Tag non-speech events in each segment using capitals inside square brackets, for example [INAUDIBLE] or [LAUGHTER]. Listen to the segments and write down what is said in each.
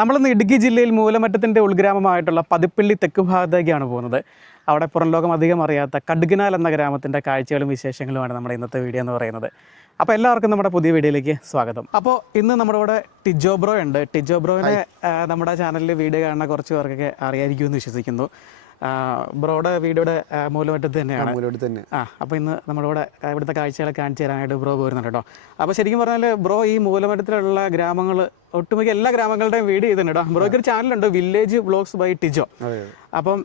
നമ്മളിന്ന് ഇടുക്കി ജില്ലയിൽ മൂലമറ്റത്തിന്റെ ഉൾഗ്രാമമായിട്ടുള്ള പതിപ്പള്ളി തെക്ക് ഭാഗത്തേക്കാണ് പോകുന്നത്. അവിടെ പുറം ലോകം അധികം അറിയാത്ത കടുകിനാൽ എന്ന ഗ്രാമത്തിന്റെ കാഴ്ചകളും വിശേഷങ്ങളുമാണ് നമ്മുടെ ഇന്നത്തെ വീഡിയോ എന്ന് പറയുന്നത്. അപ്പോൾ എല്ലാവർക്കും നമ്മുടെ പുതിയ വീഡിയോയിലേക്ക് സ്വാഗതം. അപ്പോൾ ഇന്ന് നമ്മുടെ ഇവിടെ ടിജോബ്രോ ഉണ്ട്. ടിജോ ബ്രോനെ നമ്മുടെ ചാനലിൽ വീഡിയോ കാണുന്ന കുറച്ച് പേർക്കൊക്കെ അറിയായിരിക്കുമെന്ന് വിശ്വസിക്കുന്നു. ബ്രോയുടെ വീഡിയോയുടെ മൂലമറ്റത്ത് തന്നെയാണ്. മൂലമറ്റത്ത് തന്നെ. ആ അപ്പോൾ ഇന്ന് നമ്മുടെ കൂടെ ഇവിടുത്തെ കാഴ്ചകളെ കാണിച്ചു തരാനായിട്ട് ബ്രോ പോരുന്നുണ്ട് കേട്ടോ. അപ്പോൾ ശരിക്കും പറഞ്ഞാൽ ബ്രോ ഈ മൂലമറ്റത്തിലുള്ള ഗ്രാമങ്ങൾ ഒട്ടുമിക്ക എല്ലാ ഗ്രാമങ്ങളുടെയും വീഡിയോ ചെയ്തിട്ടുണ്ട് കേട്ടോ. ബ്രോയ്ക്ക് ഒരു ചാനലുണ്ട് വില്ലേജ് ബ്ലോഗ്സ് ബൈ ടിജോ അതെ. അപ്പം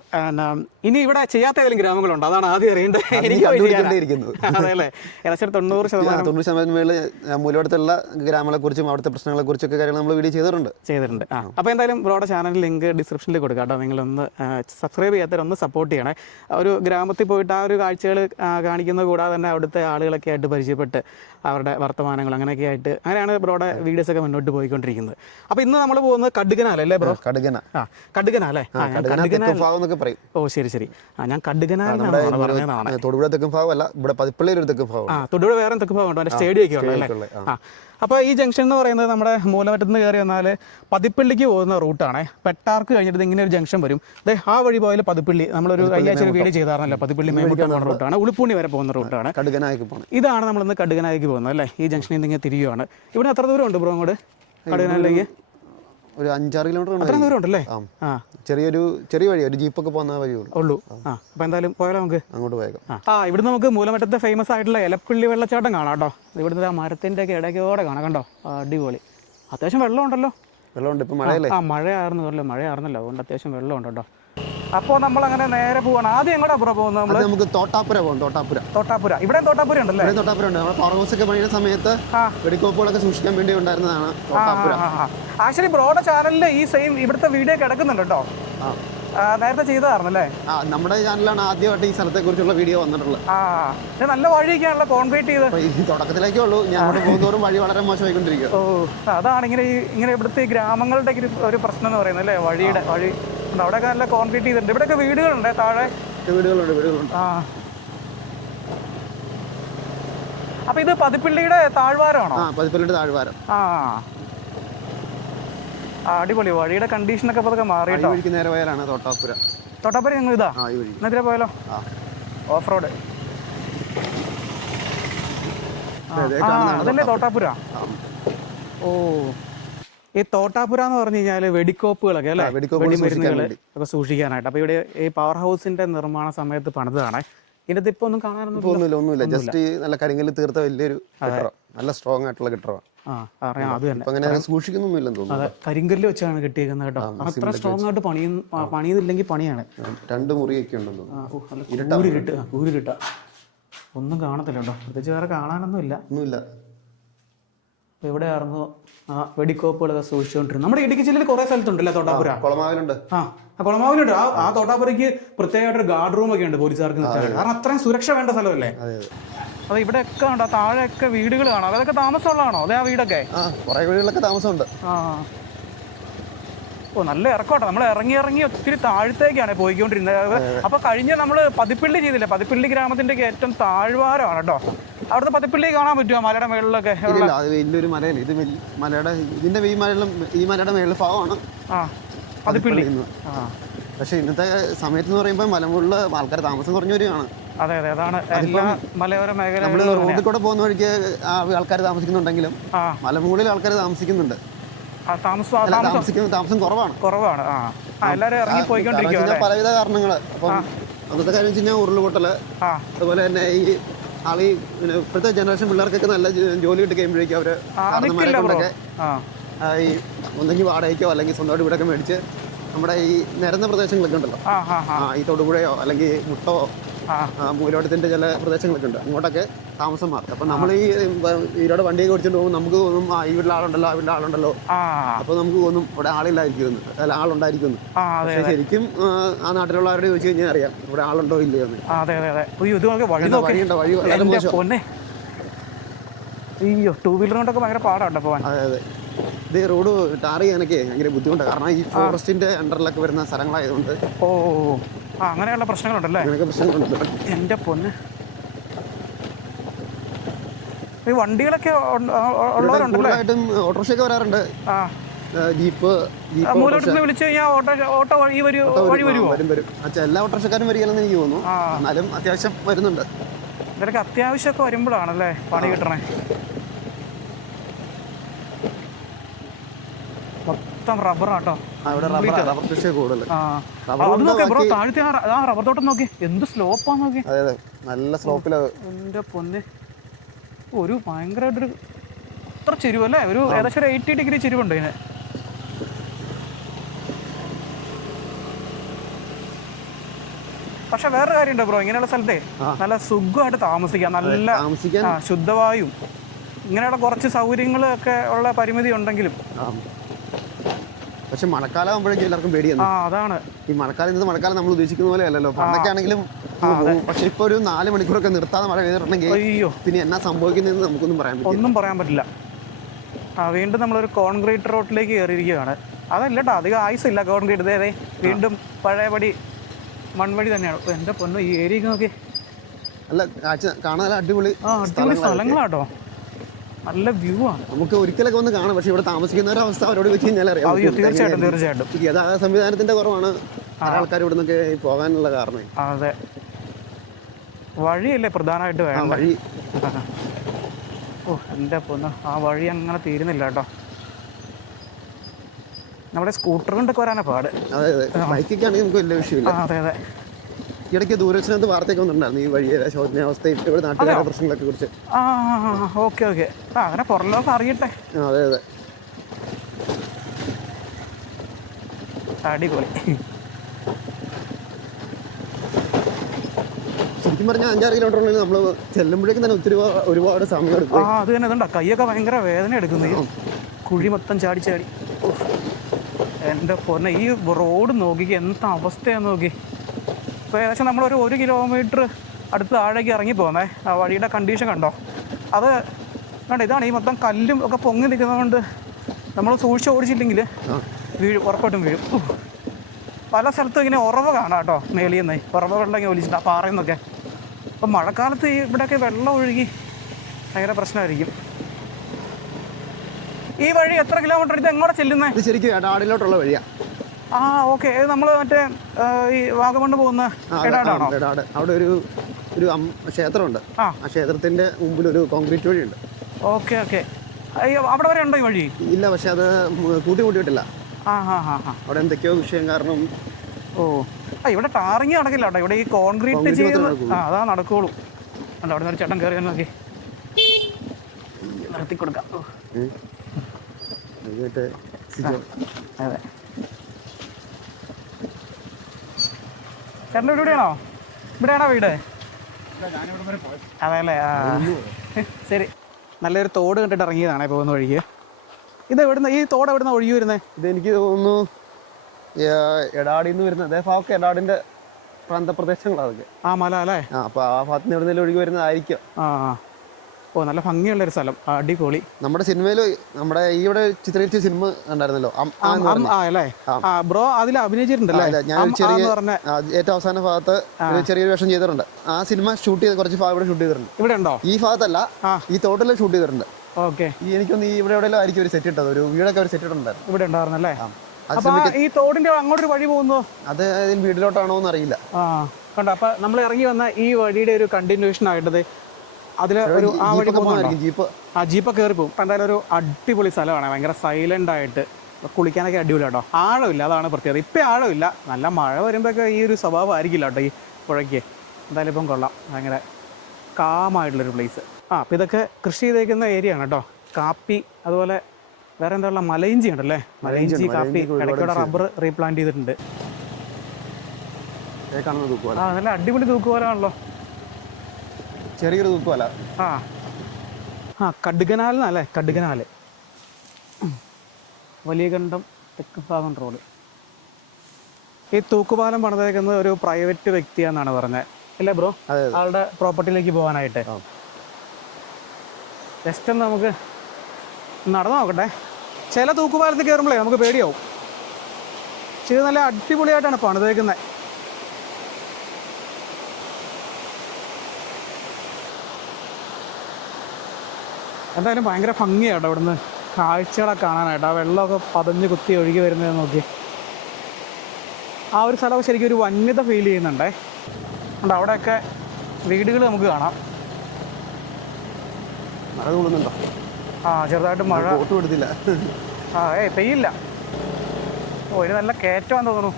ഇനി ഇവിടെ ചെയ്യാത്ത ഏതെങ്കിലും ഗ്രാമങ്ങളുണ്ടോ? അതാണ് ആദ്യം അറിയേണ്ടത്. [LAUGHS] അതെ അല്ലേ ഏകദേശം തൊണ്ണൂറ് ശതമാനം. തൊണ്ണൂറ് ശതമാനം മേളിൽ മൂലവടത്തുള്ള ഗ്രാമങ്ങളെ കുറിച്ചും അവിടുത്തെ പ്രശ്നങ്ങളെ കുറിച്ചൊക്കെ കാര്യങ്ങൾ നമ്മൾ വീഡിയോ ചെയ്തിട്ടുണ്ട്. ചെയ്തിട്ടുണ്ട്. ആ അപ്പോൾ എന്തായാലും ബ്രോയുടെ ചാനൽ ലിങ്ക് ഡിസ്ക്രിപ്ഷനിൽ കൊടുക്കാം കേട്ടോ. നിങ്ങളൊന്ന് സബ്സ്ക്രൈബ് ചെയ്യാത്തവരൊന്ന് സപ്പോർട്ട് ചെയ്യണേ. ഒരു ഗ്രാമത്തിൽ പോയിട്ട് ആ ഒരു കാഴ്ചകൾ കാണിക്കുന്നത് കൂടാതെ തന്നെ അവിടുത്തെ ആളുകളൊക്കെ ആയിട്ട് പരിചയപ്പെട്ട് അവരുടെ വർത്തമാനങ്ങൾ അങ്ങനെയൊക്കെ ആയിട്ട് അങ്ങനെയാണ് ബ്രോയുടെ വീഡിയോസ് ഒക്കെ മുന്നോട്ട് പോയിക്കൊണ്ടിരിക്കുന്നത്. അപ്പോൾ ഇന്ന് നമ്മൾ പോകുന്നത് കടുകനാലല്ലേ ബ്രോ? കടുകന. ആ കടുകനാലേ കടുകന ഭാഗം എന്നൊക്കെ പറയും. ഓ ശരി ശരി. ആ ഞാൻ തൊടുപുഴ തെക്കും ഇവിടെ പതിപ്പള്ളിയിൽ ഒരു തെക്കും ഭാഗം ആ തൊടുപുഴ വേറെ അതിന്റെ സ്റ്റേഡിയം ഒക്കെ ഉണ്ടോ ആ. അപ്പോൾ ഈ ജംഗ്ഷൻ എന്ന് പറയുന്നത് നമ്മുടെ മൂലമറ്റത്ത് നിന്ന് കയറി വന്നാൽ പതിപ്പള്ളിക്ക് പോകുന്ന റൂട്ടാണ് പെട്ടാർക്ക് കഴിഞ്ഞിട്ട് ഇങ്ങനെ ഒരു ജംഗ്ഷൻ വരും. അതെ ആ വഴി പോയാൽ പതിപ്പള്ളി. നമ്മളൊരു കഴിഞ്ഞ വീട് ഒരു വീഡിയോ ചെയ്തായിരുന്നല്ലോ പതിപ്പള്ളി മേമുട്ടം പോകുന്ന റൂട്ടാണ് ഉളിപ്പൂണി വരെ പോകുന്ന റൂട്ടാണ് കടുകനായിക്ക് പോകുന്നത് ഇതാണ് നമ്മളിന്ന് കടുകനായിക്ക് പോകുന്നത് അല്ലേ? ഈ ജംഗ്ഷനിൽ നിന്ന് ഇങ്ങനെ തിരിയുവാണ്. ഇവിടെ അത്ര ദൂരം ഉണ്ട് ബ്രോ അങ്ങോട്ട്? കടുകനാലിലേക്ക് ഒരു അഞ്ചാറ് കിലോമീറ്റർ ദൂരം ഉണ്ടല്ലേ ആ. ചെറിയൊരു ചെറിയ വഴി ഒരു ജീപ്പൊക്കെ പോകുന്ന വഴി ഉള്ളൂ. ആ. അപ്പോൾ എന്തായാലും പോയാലോ നമുക്ക്? അങ്ങോട്ട് പോയേക്കാം. ആ. ഇവിടെ നമുക്ക് മൂലമറ്റത്തെ ഫേമസ് ആയിട്ടുള്ള ഇലപ്പുള്ളി വെള്ളച്ചാട്ടം കാണാം കേട്ടോ. ഇവിടുത്തെ ആ മരത്തിന്റെ ഒക്കെ ഇടയ്ക്കോടെ കാണാം കണ്ടോ? അടിപൊളി. അത്യാവശ്യം വെള്ളം ഉണ്ടല്ലോ വെള്ളമുണ്ട്. ഇപ്പം മഴയല്ലേ? ആ മഴയായിരുന്നു. അല്ലോ മഴയായിരുന്നല്ലോ. അതുകൊണ്ട് അത്യാവശ്യം വെള്ളം ഉണ്ട് കേട്ടോ. അപ്പോൾ നമ്മൾ അങ്ങനെ നേരെ പോവാണ്. ആദ്യം എങ്ങോട്ടാ പുറ പോകുന്നത് നമ്മൾ നമുക്ക് തോട്ടാപ്പുര പോകും തോട്ടാപ്പുര. തോട്ടാപ്പുര. ഇവിടെയും തോട്ടാപ്പുര ഉണ്ടല്ലേ? ഇവിടെ തോട്ടാപ്പുര ഉണ്ട്. നമ്മുടെ പവർ ഹൗസ് ഒക്കെ പണിയുന്ന സമയത്ത്. വെടിക്കോപ്പുകളൊക്കെ സൂക്ഷിക്കാൻ വേണ്ടി ഉണ്ടായിരുന്നതാണ് തോട്ടാപ്പുര. ആക്ച്വലി ബ്രോഡ ചാനലിൽ ഈ സെയിം ഇവിടുത്തെ വീഡിയോ കിടക്കുന്നുണ്ട് കേട്ടോ. നേരത്തെ ചെയ്തതായിരുന്നല്ലേ? ആ നമ്മുടെ ചാനലാണ് ആദ്യമായിട്ട് ഈ സ്ഥലത്തെ കുറിച്ചുള്ള വീഡിയോ വന്നിട്ടുള്ളത്. നല്ല വഴിയൊക്കെയാണല്ലോ കോൺക്രീറ്റ് ചെയ്ത്. അപ്പൊ തുടക്കത്തിലേക്കേ ഉള്ളൂ. ഞാൻ പോകുന്നതോറും വഴി വളരെ മോശമായിക്കൊണ്ടിരിക്കുക ഓ അതാണ് ഇങ്ങനെ ഈ ഇങ്ങനെ ഇവിടുത്തെ ഗ്രാമങ്ങളുടെ ഒരു പ്രശ്നം എന്ന് പറയുന്നത് അല്ലേ? വഴിയുടെ വഴി. അവിടെയൊക്കെ നല്ല കോൺക്രീറ്റ് ചെയ്തിട്ടുണ്ട് ഇവിടെയൊക്കെ വീടുകളുണ്ട് താഴെ. വീടുകളുണ്ട് വീടുകളുണ്ട്. ആ. അപ്പൊ ഇത് പതിപ്പിള്ളിയുടെ താഴ്വാരമാണോ? ആ പതിപ്പല്ലിട്ട് താഴ്വാരം. ആ. അടിപൊളി. വഴിയുടെ കണ്ടീഷൻ ഒക്കെ അതൊക്കെ മാറി ഈ കേട്ടോ. നേരെ പോയാലാണ് തോട്ടാപ്പുര തൊട്ടപ്പുറം ഞങ്ങൾ ഇതാ? ഇന്നെതിരെ പോയാലോ? ഓഫ് റോഡ് അതല്ലേ തോട്ടാപ്പുര. ഓ. ഈ തോട്ടാപുര എന്ന് പറഞ്ഞു കഴിഞ്ഞാൽ വെടിക്കോപ്പുകളൊക്കെ അല്ലേ? വെടിമരുന്നുകൾ ഒക്കെ സൂക്ഷിക്കാനായിട്ട്. അപ്പൊ ഇവിടെ ഈ പവർ ഹൗസിന്റെ നിർമ്മാണ സമയത്ത് പണിതാണ്. ഇതിന്റെ ഇപ്പൊ ഒന്നും കാണാനൊന്നും ഒന്നുമില്ല. ഒന്നുമില്ല. ജസ്റ്റ് നല്ല കരിങ്കല്ല് തീർത്ത വലിയൊരു നല്ല സ്ട്രോങ് ആയിട്ടുള്ള കെട്ടിടമാണ്. കരിങ്കല്ല് വെച്ചാണ് കെട്ടിയേക്കുന്നത് കേട്ടോ. അത്ര സ്ട്രോങ് ആയിട്ട് പണിയും പണിയുന്നില്ലെങ്കിൽ പണിയാണ്. രണ്ട് മുറിയൊക്കെ ഉണ്ടെന്ന് ആ, ഊരിരുട്ട ഒന്നും കാണത്തില്ല കേട്ടോ. പ്രത്യേകിച്ച് വേറെ കാണാനൊന്നും ഇല്ല ഒന്നുമില്ല. എവിടെയായിരുന്നു ആ വെടിക്കോപ്പുകളൊക്കെ സൂക്ഷിച്ചുകൊണ്ടിരുന്നത്. നമ്മുടെ ഇടുക്കി ജില്ലയിൽ കുറേ സ്ഥലത്തുണ്ടല്ലേ തോട്ടാപുര? കുളമാവിലുണ്ട്. ആ കുളമാവിലുണ്ട്. ആ ആ തോട്ടാപുരയ്ക്ക് പ്രത്യേകമായിട്ടൊരു ഗാർഡ് റൂം ഒക്കെ ഉണ്ട് പോലീസുകാർക്ക് കാരണം അത്രയും സുരക്ഷ വേണ്ട സ്ഥലമല്ലേ? അതെ ഇവിടെ ഒക്കെ ഇവിടെയൊക്കെ ഉണ്ടോ? താഴെയൊക്കെ വീടുകൾ കാണാം. അതൊക്കെ താമസമുള്ളതാണോ? അതെ ആ വീടൊക്കെ? കുറെ വീടുകളിലൊക്കെ താമസമുണ്ട്. ആ. ഓ നല്ല ഇറക്കോട്ടെ നമ്മൾ ഇറങ്ങി ഇറങ്ങി ഒത്തിരി താഴത്തേക്കാണ് പോയിക്കൊണ്ടിരുന്നത്. അപ്പൊ കഴിഞ്ഞ നമ്മൾ പതിപ്പിള്ളി ചെയ്തില്ലേ? പതിപ്പിള്ളി ഗ്രാമത്തിന്റെ ഏറ്റവും താഴ്വാരമാണ് കേട്ടോ അവിടുത്തെ പതിപ്പിള്ളി കാണാൻ പറ്റുമോ? മലയുടെ മേളിലൊക്കെ അത് വലിയൊരു മലയല്ല. ഇത് മലയുടെ ഇതിന്റെ ഈ മലയിലും ഈ മലയുടെ മേളിൽ ഭാഗമാണ്. ആ പതിപ്പിള്ളി. ആ. പക്ഷെ ഇന്നത്തെ സമയത്ത് എന്ന് പറയുമ്പോൾ മലമുകളിൽ ആൾക്കാർ താമസം കുറഞ്ഞു വരികയാണ്. അതെ അതെ. അതാണ് എല്ലാ മലയോര നമ്മൾ മേഖലകളിലും റോഡിൽ കൂടെ പോകുന്ന വഴിക്ക് ആൾക്കാർ താമസിക്കുന്നുണ്ടെങ്കിലും മലമുകളിൽ ആൾക്കാർ താമസിക്കുന്നുണ്ട്. താമസം താമസിക്കുന്ന താമസം കുറവാണ്. കുറവാണ്. ആ ഇറങ്ങി പോയിക്കൊണ്ടിരിക്കുക പലവിധ കാരണങ്ങൾ അപ്പം അന്നത്തെ കാര്യം വെച്ച് കഴിഞ്ഞാൽ അതുപോലെ തന്നെ ഈ ആളി ഇപ്പോഴത്തെ ജനറേഷൻ പിള്ളേർക്കൊക്കെ നല്ല ജോലി കിട്ടി കഴിയുമ്പോഴേക്കും അവർ കാരണന്മാരെ ഈ ഒന്നെങ്കിൽ വാടകയ്ക്കോ അല്ലെങ്കിൽ സ്വന്തമായിട്ട് വീടൊക്കെ മേടിച്ച് നമ്മുടെ ഈ നിരന്ന പ്രദേശങ്ങളൊക്കെ ഉണ്ടല്ലോ. ആ ഈ തൊടുപുഴയോ അല്ലെങ്കിൽ മുട്ടോ മൂലോട്ടത്തിന്റെ ചില പ്രദേശങ്ങളൊക്കെ ഉണ്ട്. അങ്ങോട്ടൊക്കെ താമസം മാറും. അപ്പം നമ്മൾ ഈ ഈരോടെ വണ്ടിയൊക്കെ ഓടിച്ചിട്ട് പോകുമ്പോൾ നമുക്ക് തോന്നും ആ ഈ വീട്ടിൽ ആളുണ്ടല്ലോ ആ വീട്ടിൽ ആളുണ്ടല്ലോ. അപ്പോൾ നമുക്ക് തോന്നും ഇവിടെ ആളില്ലായിരിക്കുമെന്ന് അല്ല ആളുണ്ടായിരിക്കുമെന്ന് ആ അതെ പക്ഷേ ശരിക്കും ആ, നാട്ടിലുള്ളവരോട് ചോദിച്ചു കഴിഞ്ഞാൽ അറിയാം ഇവിടെ ആളുണ്ടോ ഇല്ലയോ എന്ന്. വഴി എന്താ വഴിയുണ്ടോ? വഴി വളരെ എന്റെ മോശം. പൊന്നെ. അയ്യോ ടൂ വീലർ കൊണ്ടൊക്കെ ഭയങ്കര പാടാണ് അതെ അതെ. ഇത് റോഡ് ടാർ ചെയ്യാനൊക്കെ ഭയങ്കര ബുദ്ധിമുട്ടാണ് കാരണം ഈ ഫോറസ്റ്റിന്റെ അണ്ടറിലൊക്കെ വരുന്ന സ്ഥലങ്ങളായതുകൊണ്ട് ഓ. ആ അങ്ങനെയുള്ള പ്രശ്നങ്ങളുണ്ടല്ലേ? അങ്ങനെയൊക്കെ പ്രശ്നങ്ങളുണ്ട്. എന്റെ പൊന്ന്. ഈ വണ്ടികളൊക്കെ ഉണ്ട്- ആ, ആ, ഉള്ളവരുണ്ടല്ലേ? കൂടുതലായിട്ടും ഓട്ടോറിക്ഷയൊക്കെ വരാറുണ്ട്. ആ. ജീപ്പ് വിളിച്ചു കഴിഞ്ഞാൽ ഓട്ടോ ഓട്ടോ വഴി വരൂ വഴി വരുമോ വരും വരും. അച്ഛാ എല്ലാ ഓട്ടോറിക്ഷക്കാരും എനിക്ക് തോന്നുന്നു. ആ. എന്നാലും അത്യാവശ്യം വരുന്നുണ്ട്. ഇതൊക്കെ അത്യാവശ്യമൊക്കെ വരുമ്പോഴാണല്ലേ പണി കിട്ടണേ? മൊത്തം റബ്ബറാട്ടോ റബ്ബർ ആട്ടോ കൃഷി കൂടുതൽ ആ റബ്ബർ അത് കൊണ്ട് നോക്കി ബ്രോ ബാക്കി- താഴത്തെ ആ റ- ആ റബ്ബർ തോട്ടം നോക്കി. എന്ത് സ്ലോപ്പാ നോക്കി. നല്ല എന്റെ പൊന്ന്. ഒരു ഭയങ്കരമായിട്ടൊരു അത്ര ചെരുവല്ലേ ഒരു ഏകദേശം ഒരു എയ്റ്റി ഡിഗ്രി ചെരുവുണ്ട് ഇതിന്. പക്ഷെ വേറൊരു കാര്യമുണ്ട് ബ്രോ ഇങ്ങനെയുള്ള സ്ഥലത്തെ നല്ല സുഖമായിട്ട് താമസിക്കാം. നല്ല ശുദ്ധവായും. ഇങ്ങനെയുള്ള കുറച്ച് സൗകര്യങ്ങളൊക്കെ ഉള്ള പരിമിതി ഉണ്ടെങ്കിലും. പക്ഷെ മഴക്കാലം ആകുമ്പോഴേക്കും എല്ലാവർക്കും പേടിയാണ്. അതാണ്. ഈ മഴക്കാലം ഇന്നത്തെ മഴക്കാലം നമ്മൾ ഉദ്ദേശിക്കുന്ന പോലെ അല്ലല്ലോ. പണ്ടൊക്കെ ആണെങ്കിലും പക്ഷെ ഇപ്പൊ ഒരു നാല് മണിക്കൂറൊക്കെ നിർത്താതെ മഴ പെയ്തിട്ടുണ്ടെങ്കിൽ അയ്യോ. പിന്നെ എന്നാ സംഭവിക്കുന്നതെന്ന് നമുക്കൊന്നും പറയാൻ പറ്റില്ല. ഒന്നും പറയാൻ പറ്റില്ല. വീണ്ടും നമ്മളൊരു കോൺക്രീറ്റ് റോട്ടിലേക്ക് കയറിയിരിക്കുകയാണ്. അതല്ല കേട്ടോ അധികം ആയുസില്ല കോൺക്രീറ്റ്. ഇതേ ദേ വീണ്ടും പഴയപടി മൺവടി തന്നെയാണ്. ഓ, എന്റെ പൊന്നു ഈ ഏരിയ നോക്കി അല്ല കാഴ്ച കാണാൻ അടിപൊളി ആ അടിപൊളി സ്ഥലങ്ങളാട്ടോ. നല്ല വ്യൂ ആണ്. നമുക്ക് ഒരിക്കലൊക്കെ ഒന്ന് കാണാം. പക്ഷെ ഇവിടെ താമസിക്കുന്നവരുടെ അവസ്ഥ അവരോട് വെച്ച് കഴിഞ്ഞാൽ അറിയാം അയ്യോ തീർച്ചയായിട്ടും. തീർച്ചയായിട്ടും ഗതാഗത സംവിധാനത്തിന്റെ കുറവാണ്. ആൾക്കാർ ഇവിടെ നിന്നൊക്കെ പോകാനുള്ള കാരണം. അതെ. വഴിയല്ലേ പ്രധാനമായിട്ട് വേണം വഴി. [LAUGHS] ഓ എന്റെ പൊന്ന്? ആ വഴി അങ്ങനെ തീരുന്നില്ല കേട്ടോ. നമ്മുടെ സ്കൂട്ടർ കൊണ്ടൊക്കെ വരാനാ പാട്. അതെ അതെ. ബൈക്കൊക്കെ ആണെങ്കിൽ നമുക്ക് വലിയ വിഷയമില്ല. അതെ അതെ. ഇടയ്ക്ക് ദൂരദർശനത്ത് വാർത്തയൊക്കെ വന്നിട്ടുണ്ടായിരുന്നു ഈ വഴിയെ ശോചനാവസ്ഥയും ഇവിടെ നാട്ടിലെ പ്രശ്നങ്ങളൊക്കെ കുറിച്ച്. ആ ഓക്കെ ഓക്കെ. ആ അങ്ങനെ പുറലോകം അറിയട്ടെ. അതെ അതെ. അടിപൊളി. ശരിക്കും പറഞ്ഞാൽ അഞ്ചാറ് കിലോമീറ്റർ നമ്മൾ ചെല്ലുമ്പോഴേക്കും തന്നെ ഒത്തിരി ഒരുപാട് സമയം ആ എടുക്കും അത് തന്നെ. അതുകൊണ്ട് കൈയൊക്കെ ഭയങ്കര വേദന എടുക്കുന്നു. കുഴി മൊത്തം ചാടി ചാടി. എന്റെ പൊന്നെ ഈ റോഡ് നോക്കി എന്താ അവസ്ഥയാന്ന് നോക്കി. ഇപ്പോൾ ഏകദേശം നമ്മളൊരു ഒരു കിലോമീറ്റർ അടുത്ത് താഴേക്ക് ഇറങ്ങി പോകുന്നേ ആ വഴിയുടെ കണ്ടീഷൻ കണ്ടോ? അത് വേണ്ട ഇതാണ് ഈ മൊത്തം കല്ലും ഒക്കെ പൊങ്ങി നിൽക്കുന്നതുകൊണ്ട് നമ്മൾ സൂക്ഷിച്ച് ഓടിച്ചില്ലെങ്കിൽ വീഴും ഉറപ്പായിട്ടും വീഴും. പല സ്ഥലത്തും ഇങ്ങനെ ഉറവ കാണാം കേട്ടോ മേളിയെന്നേ ഉറവ വെള്ളം ഇങ്ങനെ ഒലിച്ചിട്ട് ആ പാറയിൽ നിന്നൊക്കെ. അപ്പം മഴക്കാലത്ത് ഈ ഇവിടെയൊക്കെ വെള്ളം ഒഴുകി ഭയങ്കര പ്രശ്നമായിരിക്കും. ഈ വഴി എത്ര കിലോമീറ്റർ ഇത് എങ്ങോട്ട് ചെല്ലുന്നേ? ഇത് ശരിക്കും എടാടിലോട്ടുള്ള വഴിയാ. ആ ഓക്കെ. നമ്മൾ മറ്റേ ഈ വാഗമണ് പോകുന്ന ഇടാടാണോ അവിടെ ഒരു ഒരു ക്ഷേത്രമുണ്ട്. ആ. ക്ഷേത്രത്തിന്റെ മുമ്പിൽ ഒരു കോൺക്രീറ്റ് വഴിയുണ്ട്. Okay okay. അയ്യോ അവിടെ വരെ ഉണ്ടോ ഈ വഴി? ഇല്ല പക്ഷെ അത് കൂട്ടി കൂട്ടിയിട്ടില്ല. ആ ഹാ ഹാ ഹാ. അവിടെ എന്തൊക്കെയോ വിഷയം കാരണം ഓ. ആ ഇവിടെ ടാറിങ് നടക്കില്ല കേട്ടോ. ഇവിടെ ഈ കോൺക്രീറ്റ് നടക്കൂ. ആ അതാ നടക്കുള്ളൂ. അല്ല അവിടെ നിന്ന് ചേട്ടൻ കയറി നോക്കി നിർത്തി കൊടുക്കാം? അത് മറ്റേ സിജോ. അതെ ചേട്ടന്റെ വീട് ഇവിടെയാണോ? ഇവിടെയാണോ വീട്? അതെ അല്ലേ ആ. ശരി. നല്ലൊരു തോട് കണ്ടിട്ട് ഇറങ്ങിയതാണേ പോകുന്ന വഴിക്ക്. ഇത് എവിടുന്ന ഈ തോട് എവിടുന്ന ഒഴുകി വരുന്നത് ഇത് എനിക്ക് തോന്നുന്നു എടാടിന്ന് നിന്ന് വരുന്നത് അതേ ഭാഗമൊക്കെ എടാടിന്റെ പ്രാന്തപ്രദേശങ്ങളാണ് അതൊക്കെ. ആ മല അല്ലേ? ആ അപ്പൊ ആ ഭാഗത്ത് നിന്ന് എവിടുന്നെങ്കിലും ഒഴുകി വരുന്നതായിരിക്കും. ആ ആ. ഓ നല്ല ഭംഗിയുള്ള ഒരു സ്ഥലം അടിപൊളി. നമ്മുടെ സിനിമയിൽ നമ്മുടെ ഇവിടെ ചിത്രീകരിച്ച സിനിമ ഉണ്ടായിരുന്നല്ലോ അല്ലേ? ബ്രോ അതിൽ അഭിനയിച്ചിട്ടുണ്ടല്ലേ? ഞാൻ ചെറിയ- ഏറ്റവും അവസാന ഭാഗത്ത് ചെറിയൊരു വേഷം ചെയ്തിട്ടുണ്ട്. ആ സിനിമ ഷൂട്ട് ചെയ്ത് കുറച്ച് ഭാഗം ഇവിടെ ഷൂട്ട് ചെയ്തിട്ടുണ്ട്. ഇവിടെ ഉണ്ടോ? ഈ ഭാഗത്തല്ല ഈ തോട്ടിൽ ഷൂട്ട് ചെയ്തിട്ടുണ്ട്. ഓക്കെ. എനിക്കൊന്ന് ഈ ഇവിടെ എവിടെയല്ലോ ആയിരിക്കും ഒരു സെറ്റ് ഇട്ടത് ഒരു വീടൊക്കെ ഒരു സെറ്റ് ഇട്ടുണ്ടായിരുന്നു ഇവിടെ ഉണ്ടായിരുന്നല്ലേ? ഈ തോടിന്റെ അങ്ങോട്ടൊരു വഴി പോകുന്നു? അത് വീട്ടിലോട്ടാണോ എന്ന് അറിയില്ല കണ്ടോ അപ്പൊ നമ്മൾ ഇറങ്ങി വന്ന ഈ വഴിയുടെ ഒരു കണ്ടിന്യൂഷൻ ആയിട്ടത് അതിൽ ഒരു ആ വഴി ജീപ്പൊക്കെ ജീപ്പ്. ആ ജീപ്പ് കയറി പോകും എന്തായാലും ഒരു അടിപൊളി സ്ഥലമാണ്. ഭയങ്കര സൈലന്റ് ആയിട്ട് കുളിക്കാനൊക്കെ അടിപൊളി കേട്ടോ ആഴമില്ല അതാണ് പ്രത്യേകത. ഇപ്പം ആഴമില്ല. നല്ല മഴ വരുമ്പോഴൊക്കെ ഈ ഒരു സ്വഭാവം ആയിരിക്കില്ല കേട്ടോ ഈ പുഴയ്ക്ക്. എന്തായാലും ഇപ്പം കൊള്ളാം. ഭയങ്കര കാമായിട്ടുള്ളൊരു പ്ലേസ് ആ അപ്പം ഇതൊക്കെ കൃഷി ചെയ്തേക്കുന്ന ഏരിയ ആണ് കേട്ടോ. കാപ്പി അതുപോലെ വേറെ എന്താ ഉള്ള മലയിഞ്ചി ഉണ്ടല്ലേ? മലയിഞ്ചി കാപ്പി ഇടയ്ക്കൂടെ റബ്ബർ റീപ്ലാന്റ് ചെയ്തിട്ടുണ്ട്. ആ നല്ല അടിപൊളി തൂക്കുപോലാണല്ലോ ചെറിയൊരു തൂക്കുമല്ല ആ. ആ കടുകനാലെന്നല്ലേ കടുകനാൽ വലിയ കണ്ടം തെക്ക് ഭാഗം റോഡ്. ഈ തൂക്കുപാലം പണിതേക്കുന്നത് ഒരു പ്രൈവറ്റ് വ്യക്തിയാന്നാണ് പറഞ്ഞത്. അല്ലേ ബ്രോ? ആളുടെ പ്രോപ്പർട്ടിയിലേക്ക് പോകാനായിട്ട്. ജസ്റ്റ് ഒന്ന് നമുക്ക് നടന്നു നോക്കട്ടെ. ചില തൂക്കുപാലത്തിൽ കയറുമ്പോഴേ നമുക്ക് പേടിയാവും. ഇത് നല്ല അടിപൊളിയായിട്ടാണ് പണിതേക്കുന്നത്. എന്തായാലും ഭയങ്കര ഭംഗിയാട്ടോ ഇവിടുന്ന്. കാഴ്ചകളെ കാണാനായിട്ട്. ആ വെള്ളമൊക്കെ പതഞ്ഞ് കുത്തി ഒഴുകി വരുന്നത് നോക്കി. ആ ഒരു സ്ഥലമൊക്കെ ശരിക്കും ഒരു വന്യത ഫീൽ ചെയ്യുന്നുണ്ടേ. ഉണ്ട് അവിടെയൊക്കെ വീടുകൾ നമുക്ക് കാണാം. മഴ കൂടുന്നുണ്ടോ ആ ചെറുതായിട്ട് മഴ. ബോട്ട് എടുത്തില്ല. ആ ഏയ് പെയ്യില്ല. ഓ ഇത് നല്ല കയറ്റമാന്ന് തോന്നുന്നു.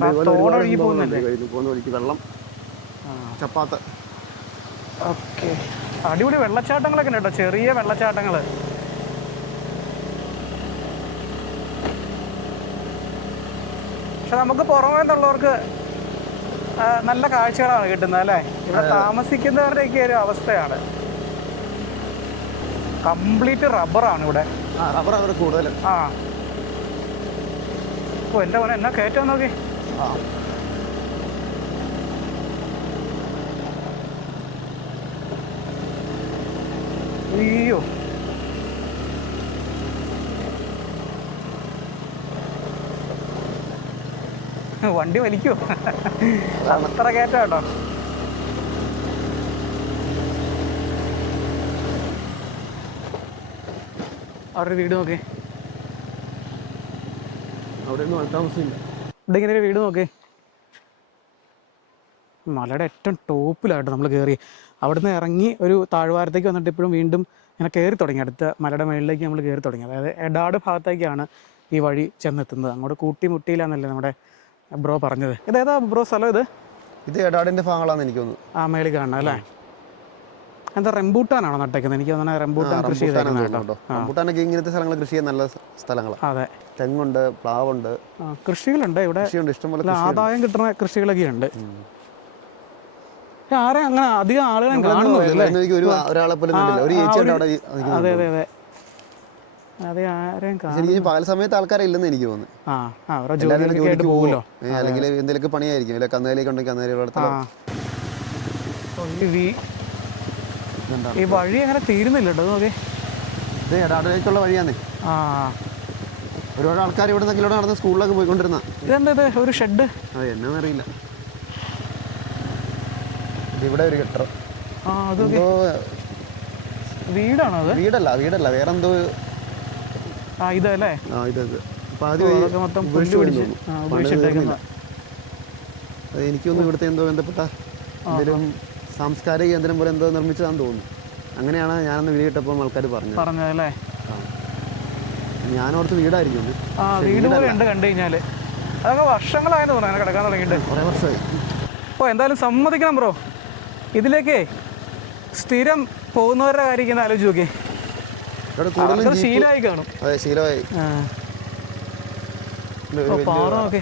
പോകുന്നില്ലേ? പോകുന്ന വഴിക്ക് വെള്ളം. ചപ്പാത്ത. ഓക്കെ. അടിപൊളി വെള്ളച്ചാട്ടങ്ങളൊക്കെ ഉണ്ട് കേട്ടോ. ചെറിയ വെള്ളച്ചാട്ടങ്ങൾ പക്ഷെ നമുക്ക് പുറമേ നിന്നുള്ളവർക്ക് നല്ല കാഴ്ചകളാണ് കിട്ടുന്നത് അല്ലേ? ഇവിടെ താമസിക്കുന്നവരുടെയൊക്കെ ഒരു അവസ്ഥയാണ്. കംപ്ലീറ്റ് റബ്ബറാണ് ഇവിടെ. റബ്ബർ കൂടുതൽ ആ. ഓ എന്റെ മോനെ എന്നാ കയറ്റം നോക്കി? അയ്യോ. വണ്ടി വലിക്കോ? അത്ര കയറ്റം കേട്ടോ. ഒരു വീട് നോക്കേ. അവിടെ ഒന്നും ആൾത്താമസമില്ല. ഇവിടെ ഇങ്ങനെ ഒരു വീട് നോക്ക്? മലയുടെ ഏറ്റവും ടോപ്പിലായിട്ട് നമ്മൾ കയറി അവിടുന്ന് ഇറങ്ങി ഒരു താഴ്വാരത്തേക്ക് വന്നിട്ട് ഇപ്പോഴും വീണ്ടും ഇങ്ങനെ കയറി തുടങ്ങി. അടുത്ത മലയുടെ മുകളിലേക്ക് നമ്മൾ കയറി തുടങ്ങി. അതായത് എടാട് ഭാഗത്തേക്കാണ് ഈ വഴി ചെന്നെത്തുന്നത്. അങ്ങോട്ട് കൂട്ടി മുട്ടിയില്ലാന്നല്ലേ നമ്മുടെ ബ്രോ പറഞ്ഞത്? ഇതേതാ ബ്രോ സ്ഥലം ഇത്? ഇത് എടാടിന്റെ ഭാഗങ്ങളാണെന്ന് എനിക്ക് തോന്നുന്നു. ആ മേളിൽ കാണണം അല്ലേ? എന്താ റെമ്പൂട്ടാനാണോ നട്ടേക്കുന്നത്? എനിക്ക് തോന്നുന്നത് റംബൂട്ടാൻ കൃഷി റംബൂട്ടാനൊക്കെ ഇങ്ങനത്തെ സ്ഥലങ്ങൾ കൃഷി ചെയ്യാൻ നല്ല സ്ഥലങ്ങൾ സ്ഥലങ്ങളാണ് അതെ. തെങ്ങുണ്ട് പ്ലാവുണ്ട്. കൃഷികളുണ്ട്. ഇവിടെ ഇഷ്ടംപോലെ ആദായം കിട്ടുന്ന കൃഷികളൊക്കെ ഉണ്ട്. ആരെ അങ്ങനെ അധികം ആളുകളും കാണുന്നില്ല അതെ അതെ അതെ. അതെ ആരെയും കാണും ശരിക്കും പകൽ സമയത്ത് ആൾക്കാരെ എനിക്ക് തോന്നുന്നു. ജോലിക്ക് പോകുമല്ലോ. അല്ലെങ്കിൽ പണിയായിരിക്കും. കന്നുകാലിയൊക്കെ ഉണ്ടെങ്കിൽ ഈ ഈ വഴി അങ്ങനെ തീരുന്നില്ല കേട്ടോ നോക്കി ഇത് എടാടിലേക്കുള്ള വഴിയാന്നേ. ആ. ഒരുപാട് ആൾക്കാർ ഇവിടെ നിന്നൊക്കെ നടന്ന് സ്കൂളിലൊക്കെ പോയിക്കൊണ്ടിരുന്ന. ഇതെന്താ ഇത്? ഒരു ഷെഡ്. അതെ എന്നാന്നറിയില്ല. ഇവിടെ ഒരു കെട്ടിടം ആ അത് വീടാണോ അത്? വീടല്ല വീടല്ല. വേറെ എന്തോ ആ ഇതല്ലേ? ആ ഇത് ഇത്. അപ്പൊ അത് ഓ, അതൊക്കെ മൊത്തം പുല്ല് പിടിച്ച് അത് എനിക്കൊന്നും ഇവിടുത്തെ എന്തോ ബന്ധപ്പെട്ട എന്തെങ്കിലും സാംസ്കാരിക കേന്ദ്രം പോലെ എന്തോ നിർമ്മിച്ചതാണെന്ന് തോന്നുന്നു. അങ്ങനെയാണ് ഞാനന്ന് വീട് കിട്ടപ്പോൾ ആൾക്കാർ പറഞ്ഞത്. പറഞ്ഞതല്ലേ? ഞാനോർത്ത് വീടായിരിക്കും. ആ വീട് പോലെ ഉണ്ട് കണ്ടു കഴിഞ്ഞാൽ. അതൊക്കെ വർഷങ്ങളായെന്ന് തോന്നുന്നു കിടക്കാൻ തുടങ്ങിയിട്ട്. കുറേ വർഷമായി. ഓ എന്തായാലും സമ്മതിക്കണം ബ്രോ. ഇതിലേക്കേ സ്ഥിരം പോകുന്നവരുടെ കാര്യം ആലോചിച്ച് നോക്കി ശീലമായി കാണും. അതെ ശീലമായി. പാറ നോക്കി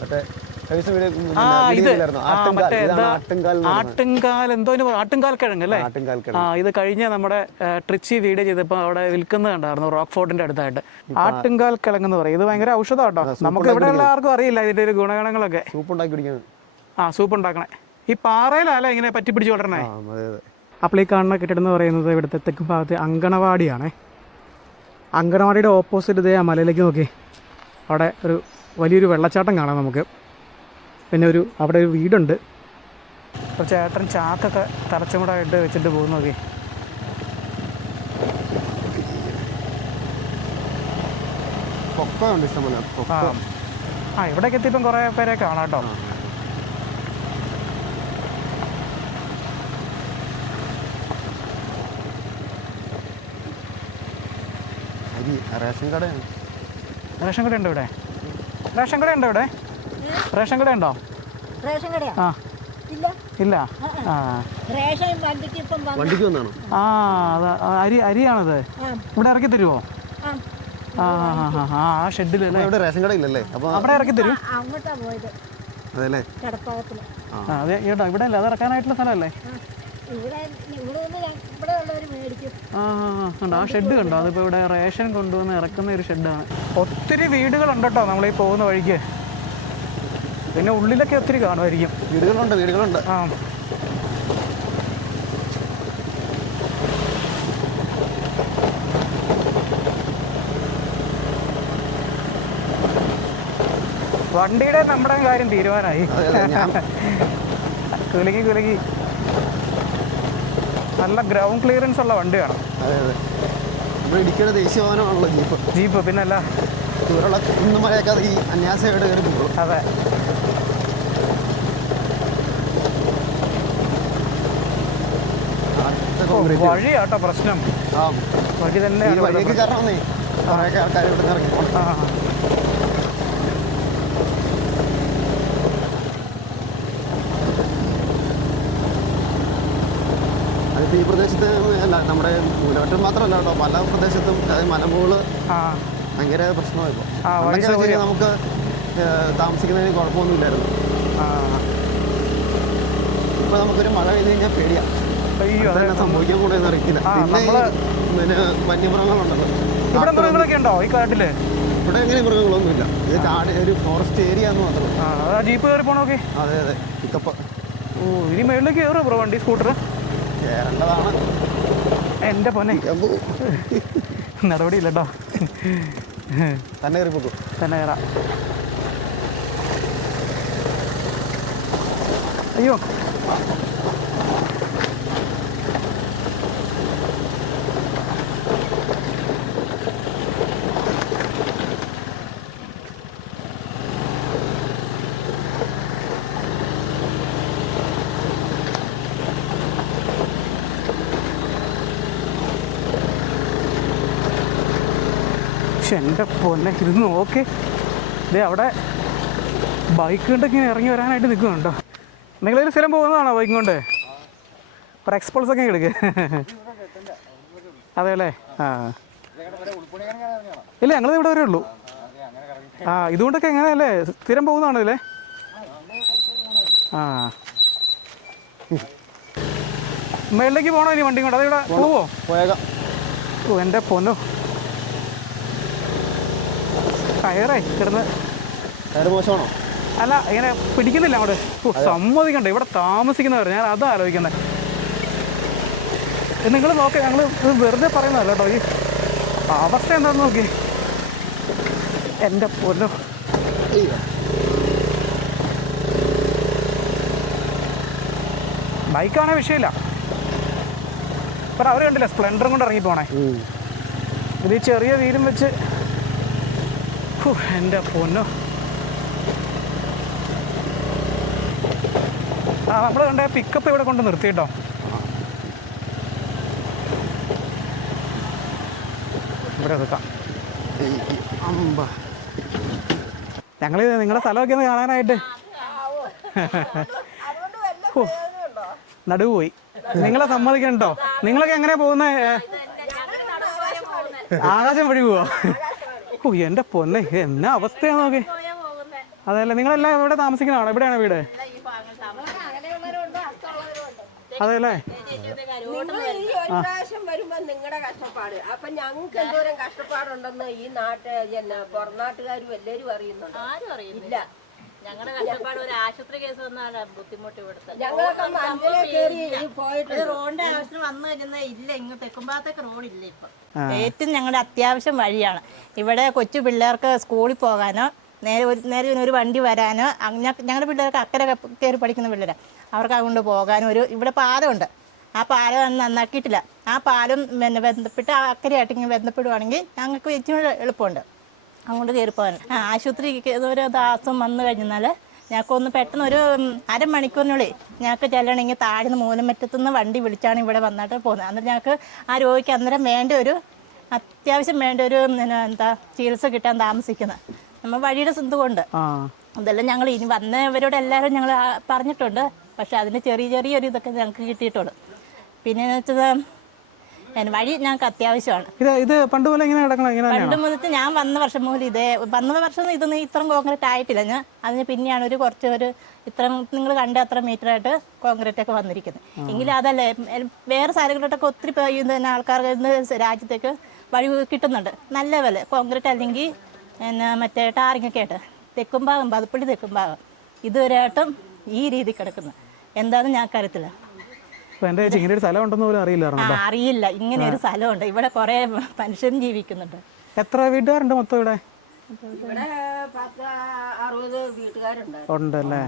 മറ്റേ ആട്ടുംകാൽ. എന്താ? ആട്ടുംകാൽ കിഴങ്ങ് അല്ലേ? ആ ഇത് കഴിഞ്ഞ നമ്മുടെ ട്രിച്ചി വീഡിയോ ചെയ്തപ്പോൾ അവിടെ വിൽക്കുന്നത് കണ്ടായിരുന്നു റോക്ക് ഫോർട്ടിന്റെ അടുത്തായിട്ട്. ആട്ടുംകാൽ കിഴങ്ങ് എന്ന് പറയും. ഇത് ഭയങ്കര ഔഷധം കേട്ടോ. നമുക്ക് ഇവിടെയുള്ള ആർക്കും അറിയില്ല ഇതിന്റെ ഒരു ഗുണഗണങ്ങളൊക്കെ. ആ സൂപ്പ് ഉണ്ടാക്കണേ ഈ പാറയിലല്ലേ ഇങ്ങനെ പറ്റി പിടിച്ച് വളരണേ? അപ്പോൾ ഈ കാണുന്ന കെട്ടിടം എന്ന് പറയുന്നത് ഇവിടുത്തെ തെക്ക് ഭാഗത്ത് അങ്കണവാടിയാണേ. അങ്കണവാടിയുടെ ഓപ്പോസിറ്റ് ഇതേ ആ മലയിലേക്ക് നോക്കി. അവിടെ ഒരു വലിയൊരു വെള്ളച്ചാട്ടം കാണാം നമുക്ക്. പിന്നെ ഒരു അവിടെ ഒരു വീടുണ്ട്. അപ്പോൾ ചേട്ടൻ ചാക്കൊക്കെ തറച്ചുമുടായിട്ട് വെച്ചിട്ട് പോകുന്നു നോക്കി ഇഷ്ടംപോലെ ആ. ആ ഇവിടേക്ക് എത്തിയപ്പം കുറേ പേരെ കാണാം കേട്ടോ. റേഷൻ കട റേഷൻ കട ഉണ്ടോ ഇവിടെ. റേഷൻ കട ഉണ്ടോ ഇവിടെ? റേഷൻ കട ഉണ്ടോ? റേഷൻ കടയാ? ആ. ഇല്ല? ഇല്ല? ആ റേഷൻ വണ്ടിക്ക് ഇപ്പം വന്നു വണ്ടിക്ക് വന്നാണോ? ആ അരി അരിയാണത്. ഇവിടെ ഇറക്കി തരുമോ ആ. ആ ആ ഷെഡിൽ അല്ലേ? ഇവിടെ റേഷൻ കട ഇല്ലല്ലേ? അപ്പോൾ അവിടെ ഇറക്കി തരും. ആ, അങ്ങോട്ടാ പോയത്. അതെല്ലേ? കടപ്പാവത്തിൽ ആ. അതെ കേട്ടോ ഇവിടെ അല്ലേ അത് ഇറക്കാനായിട്ടുള്ള സ്ഥലമല്ലേ? ഇവിടെ ഇവിടെ ഇവിടെ ഉള്ളവർ മേടിക്കും. ആ ആ ഷെഡ് കണ്ടോ? അതിപ്പോ ഇവിടെ റേഷൻ കൊണ്ടുവന്ന് ഇറക്കുന്ന ഒരു ഷെഡാണ്. ഒത്തിരി വീടുകളുണ്ട് കേട്ടോ നമ്മൾ ഈ പോകുന്ന വഴിക്ക്. പിന്നെ ഉള്ളിലൊക്കെ ഒത്തിരി കാണുമായിരിക്കും. വീടുകളുണ്ട് വീടുകളുണ്ട്. ആ. വണ്ടിയുടെ നമ്മുടെ കാര്യം തീരുമാനമായി കുലുങ്ങി കുലുങ്ങി നല്ല ഗ്രൗണ്ട് ക്ലിയറൻസ് ഉള്ള വണ്ടി വേണം. ഇടുക്കിയുടെ ദേശീയവാഹനമാണല്ലോ ജീപ്പ്. ജീപ്പ് പിന്നെ അല്ല ദൂരമുള്ള കുന്നും മലയൊക്കെ ഈ അന്യാസമായിട്ട് കയറി പോകും അതെ. വഴിയാട്ടോ പ്രശ്നം. വഴി തന്നെ വഴിയൊക്കെ ആൾക്കാർ ഇവിടെ ഇറങ്ങി. ഈ പ്രദേശത്ത് അല്ല നമ്മുടെ മൂലവട്ടം മാത്രമല്ല കേട്ടോ. പല പ്രദേശത്തും അതായത് മലമുകൾ ആ. ഭയങ്കര പ്രശ്നമായിപ്പോ നമുക്ക് താമസിക്കുന്നതിന് കുഴപ്പമൊന്നുമില്ലായിരുന്നു. ഇപ്പൊ ഇപ്പോൾ നമുക്കൊരു മഴ പെയ്ത് കഴിഞ്ഞാൽ പേടിയാണ് അയ്യോ അതെ സംഭവിക്കാൻ കൂടെ അറിയില്ല നമ്മൾ പിന്നെ വന്യമൃഗങ്ങളുണ്ടല്ലോ. ഇവിടെ മൃഗങ്ങളൊക്കെ ഉണ്ടോ ഈ കാട്ടിൽ? ഇവിടെ എങ്ങനെ മൃഗങ്ങളൊന്നുമില്ല. ഇത് കാട് ഒരു ഫോറസ്റ്റ് ഏരിയ എന്ന് മാത്രമേ ആ ജീപ്പ് കയറി പോണോക്കെ അതെ അതെ. പിക്കപ്പ് ഓ ഇനി മേളിലേക്ക് കയറുമോ ബ്രോ വണ്ടി സ്കൂട്ടർ കയറേണ്ടതാണ് എന്റെ പൊന്നെ. നടപടി ഇല്ലട്ടോ തന്നെ കയറി പോകും തന്നെ കയറാം. അയ്യോ പക്ഷെ എന്റെ പൊന്നെ ഇരുന്ന് നോക്ക് ഇതേ അവിടെ ബൈക്ക് കൊണ്ടൊക്കെ ഇങ്ങനെ ഇറങ്ങി വരാനായിട്ട് നിൽക്കുന്നുണ്ടോ നിങ്ങളൊരു സ്ഥലം പോകുന്നതാണോ ബൈക്ക് കൊണ്ട്? ഒരു എക്സ്പോൾസ് ഒക്കെ എടുക്കുക അതെ അല്ലേ? ആ. ഇല്ല ഞങ്ങൾ ഇവിടെ വരെ ഉള്ളൂ. ആ ഇതുകൊണ്ടൊക്കെ എങ്ങനെയല്ലേ സ്ഥിരം പോകുന്നതാണോ ഇല്ലേ? ആ. മേളിലേക്ക് പോകണോ ഇനി വണ്ടി കൊണ്ട്? അതിവിടെ പോവോ? ഓ എന്റെ പൊന്നോ. കയറേ കിടന്ന്. മോശമാണോ? അല്ല ഇങ്ങനെ പിടിക്കുന്നില്ല അവിടെ സമ്മതിക്കണ്ട ഇവിടെ താമസിക്കുന്നവർ ഞാൻ അതാ ആലോചിക്കുന്നത് നിങ്ങൾ നോക്കി ഞങ്ങൾ ഇത് വെറുതെ പറയുന്നതല്ല കേട്ടോ ഈ അവസ്ഥ എന്താണെന്ന് നോക്കി. എന്റെ പൊന്നോ. ബൈക്കാണെ വിഷയമില്ല. ഇപ്പം അവർ കണ്ടില്ല സ്പ്ലെൻഡറും കൊണ്ട് ഇറങ്ങി പോണേ. ഇത് ചെറിയ വീലും വെച്ച് എന്റെ പൊന്നോ ആ നമ്മൾ കണ്ട പിക്കപ്പ് ഇവിടെ കൊണ്ട് നിർത്തിയിട്ടോ ഇവിടെ എടുക്കാം ഞങ്ങൾ നിങ്ങളുടെ സ്ഥലമൊക്കെ ഒന്ന് കാണാനായിട്ട്. നടുവ് പോയി. നിങ്ങളെ സമ്മതിക്കണ്ടോ നിങ്ങളൊക്കെ എങ്ങനെയാ പോകുന്നേ? ആകാശം വഴി പോവാ? ഓ എന്റെ പൊന്നെ എന്നാ അവസ്ഥയാ നോക്കി അതല്ല നിങ്ങളെല്ലാം ഇവിടെ താമസിക്കുന്നതാണോ? എവിടെയാണ് വീട്? അതെല്ലേ? പ്രാവശ്യം വരുമ്പോ നിങ്ങളുടെ കഷ്ടപ്പാട്. അപ്പൊ ഞങ്ങൾക്ക് എന്തോരം കഷ്ടപ്പാടുണ്ടെന്ന് ഈ നാട്ട് പുറം നാട്ടുകാരും എല്ലാരും അറിയുന്നുണ്ട്. ആരും അറിയില്ല ഞങ്ങളുടെ കഷ്ടപ്പാട് ഒരു ആശുപത്രി കേസ് വന്നാണ് ബുദ്ധിമുട്ട് ഇവിടുത്തെ. ഞങ്ങളൊക്കെ മഞ്ചലെ കയറി പോയിട്ട് ഒരു റോഡിന്റെ ആവശ്യത്തിന് വന്നു കഴിഞ്ഞാൽ ഇല്ല ഇങ്ങ് തെക്കുമ്പാത്തേക്ക് റോഡില്ല ഇപ്പൊ. ഏറ്റവും ഞങ്ങളുടെ അത്യാവശ്യം വഴിയാണ്. ഇവിടെ കൊച്ചു പിള്ളേർക്ക് സ്കൂളിൽ പോകാനോ നേരെ ഒരു നേരെ ഒരു വണ്ടി വരാനോ ഞങ്ങളുടെ പിള്ളേർക്ക് അക്കരെ കയറി പഠിക്കുന്ന പിള്ളേരാണ് അവർക്ക് അതുകൊണ്ട് പോകാനും ഒരു ഇവിടെ പാലമുണ്ട്. ആ പാലം അന്ന് നന്നാക്കിയിട്ടില്ല. ആ പാലം പിന്നെ ബന്ധപ്പെട്ട് ആ അക്കരയായിട്ട് ഇങ്ങനെ ബന്ധപ്പെടുവാണെങ്കിൽ ഞങ്ങൾക്ക് ഏറ്റവും എളുപ്പമുണ്ട്. അങ്ങോട്ട് കയറി പോകാൻ ആ ആശുപത്രിക്ക് ഒരു ദാസം വന്നു കഴിഞ്ഞാൽ ഞങ്ങൾക്കൊന്ന് പെട്ടെന്ന് ഒരു അരമണിക്കൂറിനുള്ളിൽ ഞങ്ങൾക്ക് ചെല്ലണമെങ്കിൽ താഴ്ന്ന് മൂലമറ്റത്തുനിന്ന് വണ്ടി വിളിച്ചാണ് ഇവിടെ വന്നിട്ട് പോകുന്നത്. അന്നേരം ഞങ്ങൾക്ക് ആ രോഗിക്ക് അന്നേരം വേണ്ട ഒരു അത്യാവശ്യം വേണ്ട ഒരു എന്താ ചികിത്സ കിട്ടാൻ താമസിക്കുന്നത്. നമ്മൾ വഴിയുടെ സ്വന്തമുണ്ട് അതെല്ലാം ഞങ്ങൾ ഇനി വന്നവരോട് എല്ലാവരും ഞങ്ങൾ പറഞ്ഞിട്ടുണ്ട്. പക്ഷെ അതിന് ചെറിയ ചെറിയൊരു ഇതൊക്കെ ഞങ്ങൾക്ക് കിട്ടിയിട്ടുണ്ട് പിന്നെ വെച്ചാൽ വഴി ഞങ്ങൾക്ക് അത്യാവശ്യമാണ്. ഇത് ഇത് പണ്ട് പോലെ ഇങ്ങനെ കിടക്കണം ഇങ്ങനെ പണ്ട് മുതൽ ഞാൻ വന്ന വർഷം മുതൽ ഇതേ വന്ന വർഷം ഇതൊന്നും ഇത്രയും കോൺക്രീറ്റ് ആയിട്ടില്ല. ഞാൻ അതിന് പിന്നെയാണ് ഒരു കുറച്ച് ഒരു ഇത്ര നിങ്ങൾ കണ്ട അത്ര മീറ്റർ ആയിട്ട് കോൺക്രീറ്റ് ഒക്കെ വന്നിരിക്കുന്നത്. എങ്കിലും അതല്ല വേറെ സ്ഥലങ്ങളിലോട്ടൊക്കെ ഒത്തിരി തന്നെ ആൾക്കാർക്ക് ഇന്ന് രാജ്യത്തേക്ക് വഴി കിട്ടുന്നുണ്ട്. നല്ല വില കോൺക്രീറ്റ് അല്ലെങ്കിൽ പിന്നെ മറ്റേ ടാറിങ്ങൊക്കെ ആയിട്ട്. തെക്കും ഭാഗം പതുപ്പള്ളി തെക്കും ഭാഗം ഇതുവരെയായിട്ടും ഈ രീതി കിടക്കുന്നു. എന്താണെന്ന് ഞാൻ അപ്പൊ എന്റെ ഇങ്ങനെ ഒരു സ്ഥലം ഉണ്ടെന്ന് പോലും അറിയില്ലായിരുന്നു ആ അറിയില്ല. ഇങ്ങനെ ഒരു സ്ഥലമുണ്ട്. ഇവിടെ കുറേ മനുഷ്യരും ജീവിക്കുന്നുണ്ട്. എത്ര വീട്ടുകാരുണ്ട് മൊത്തം ഇവിടെ? ഉണ്ടല്ലേ?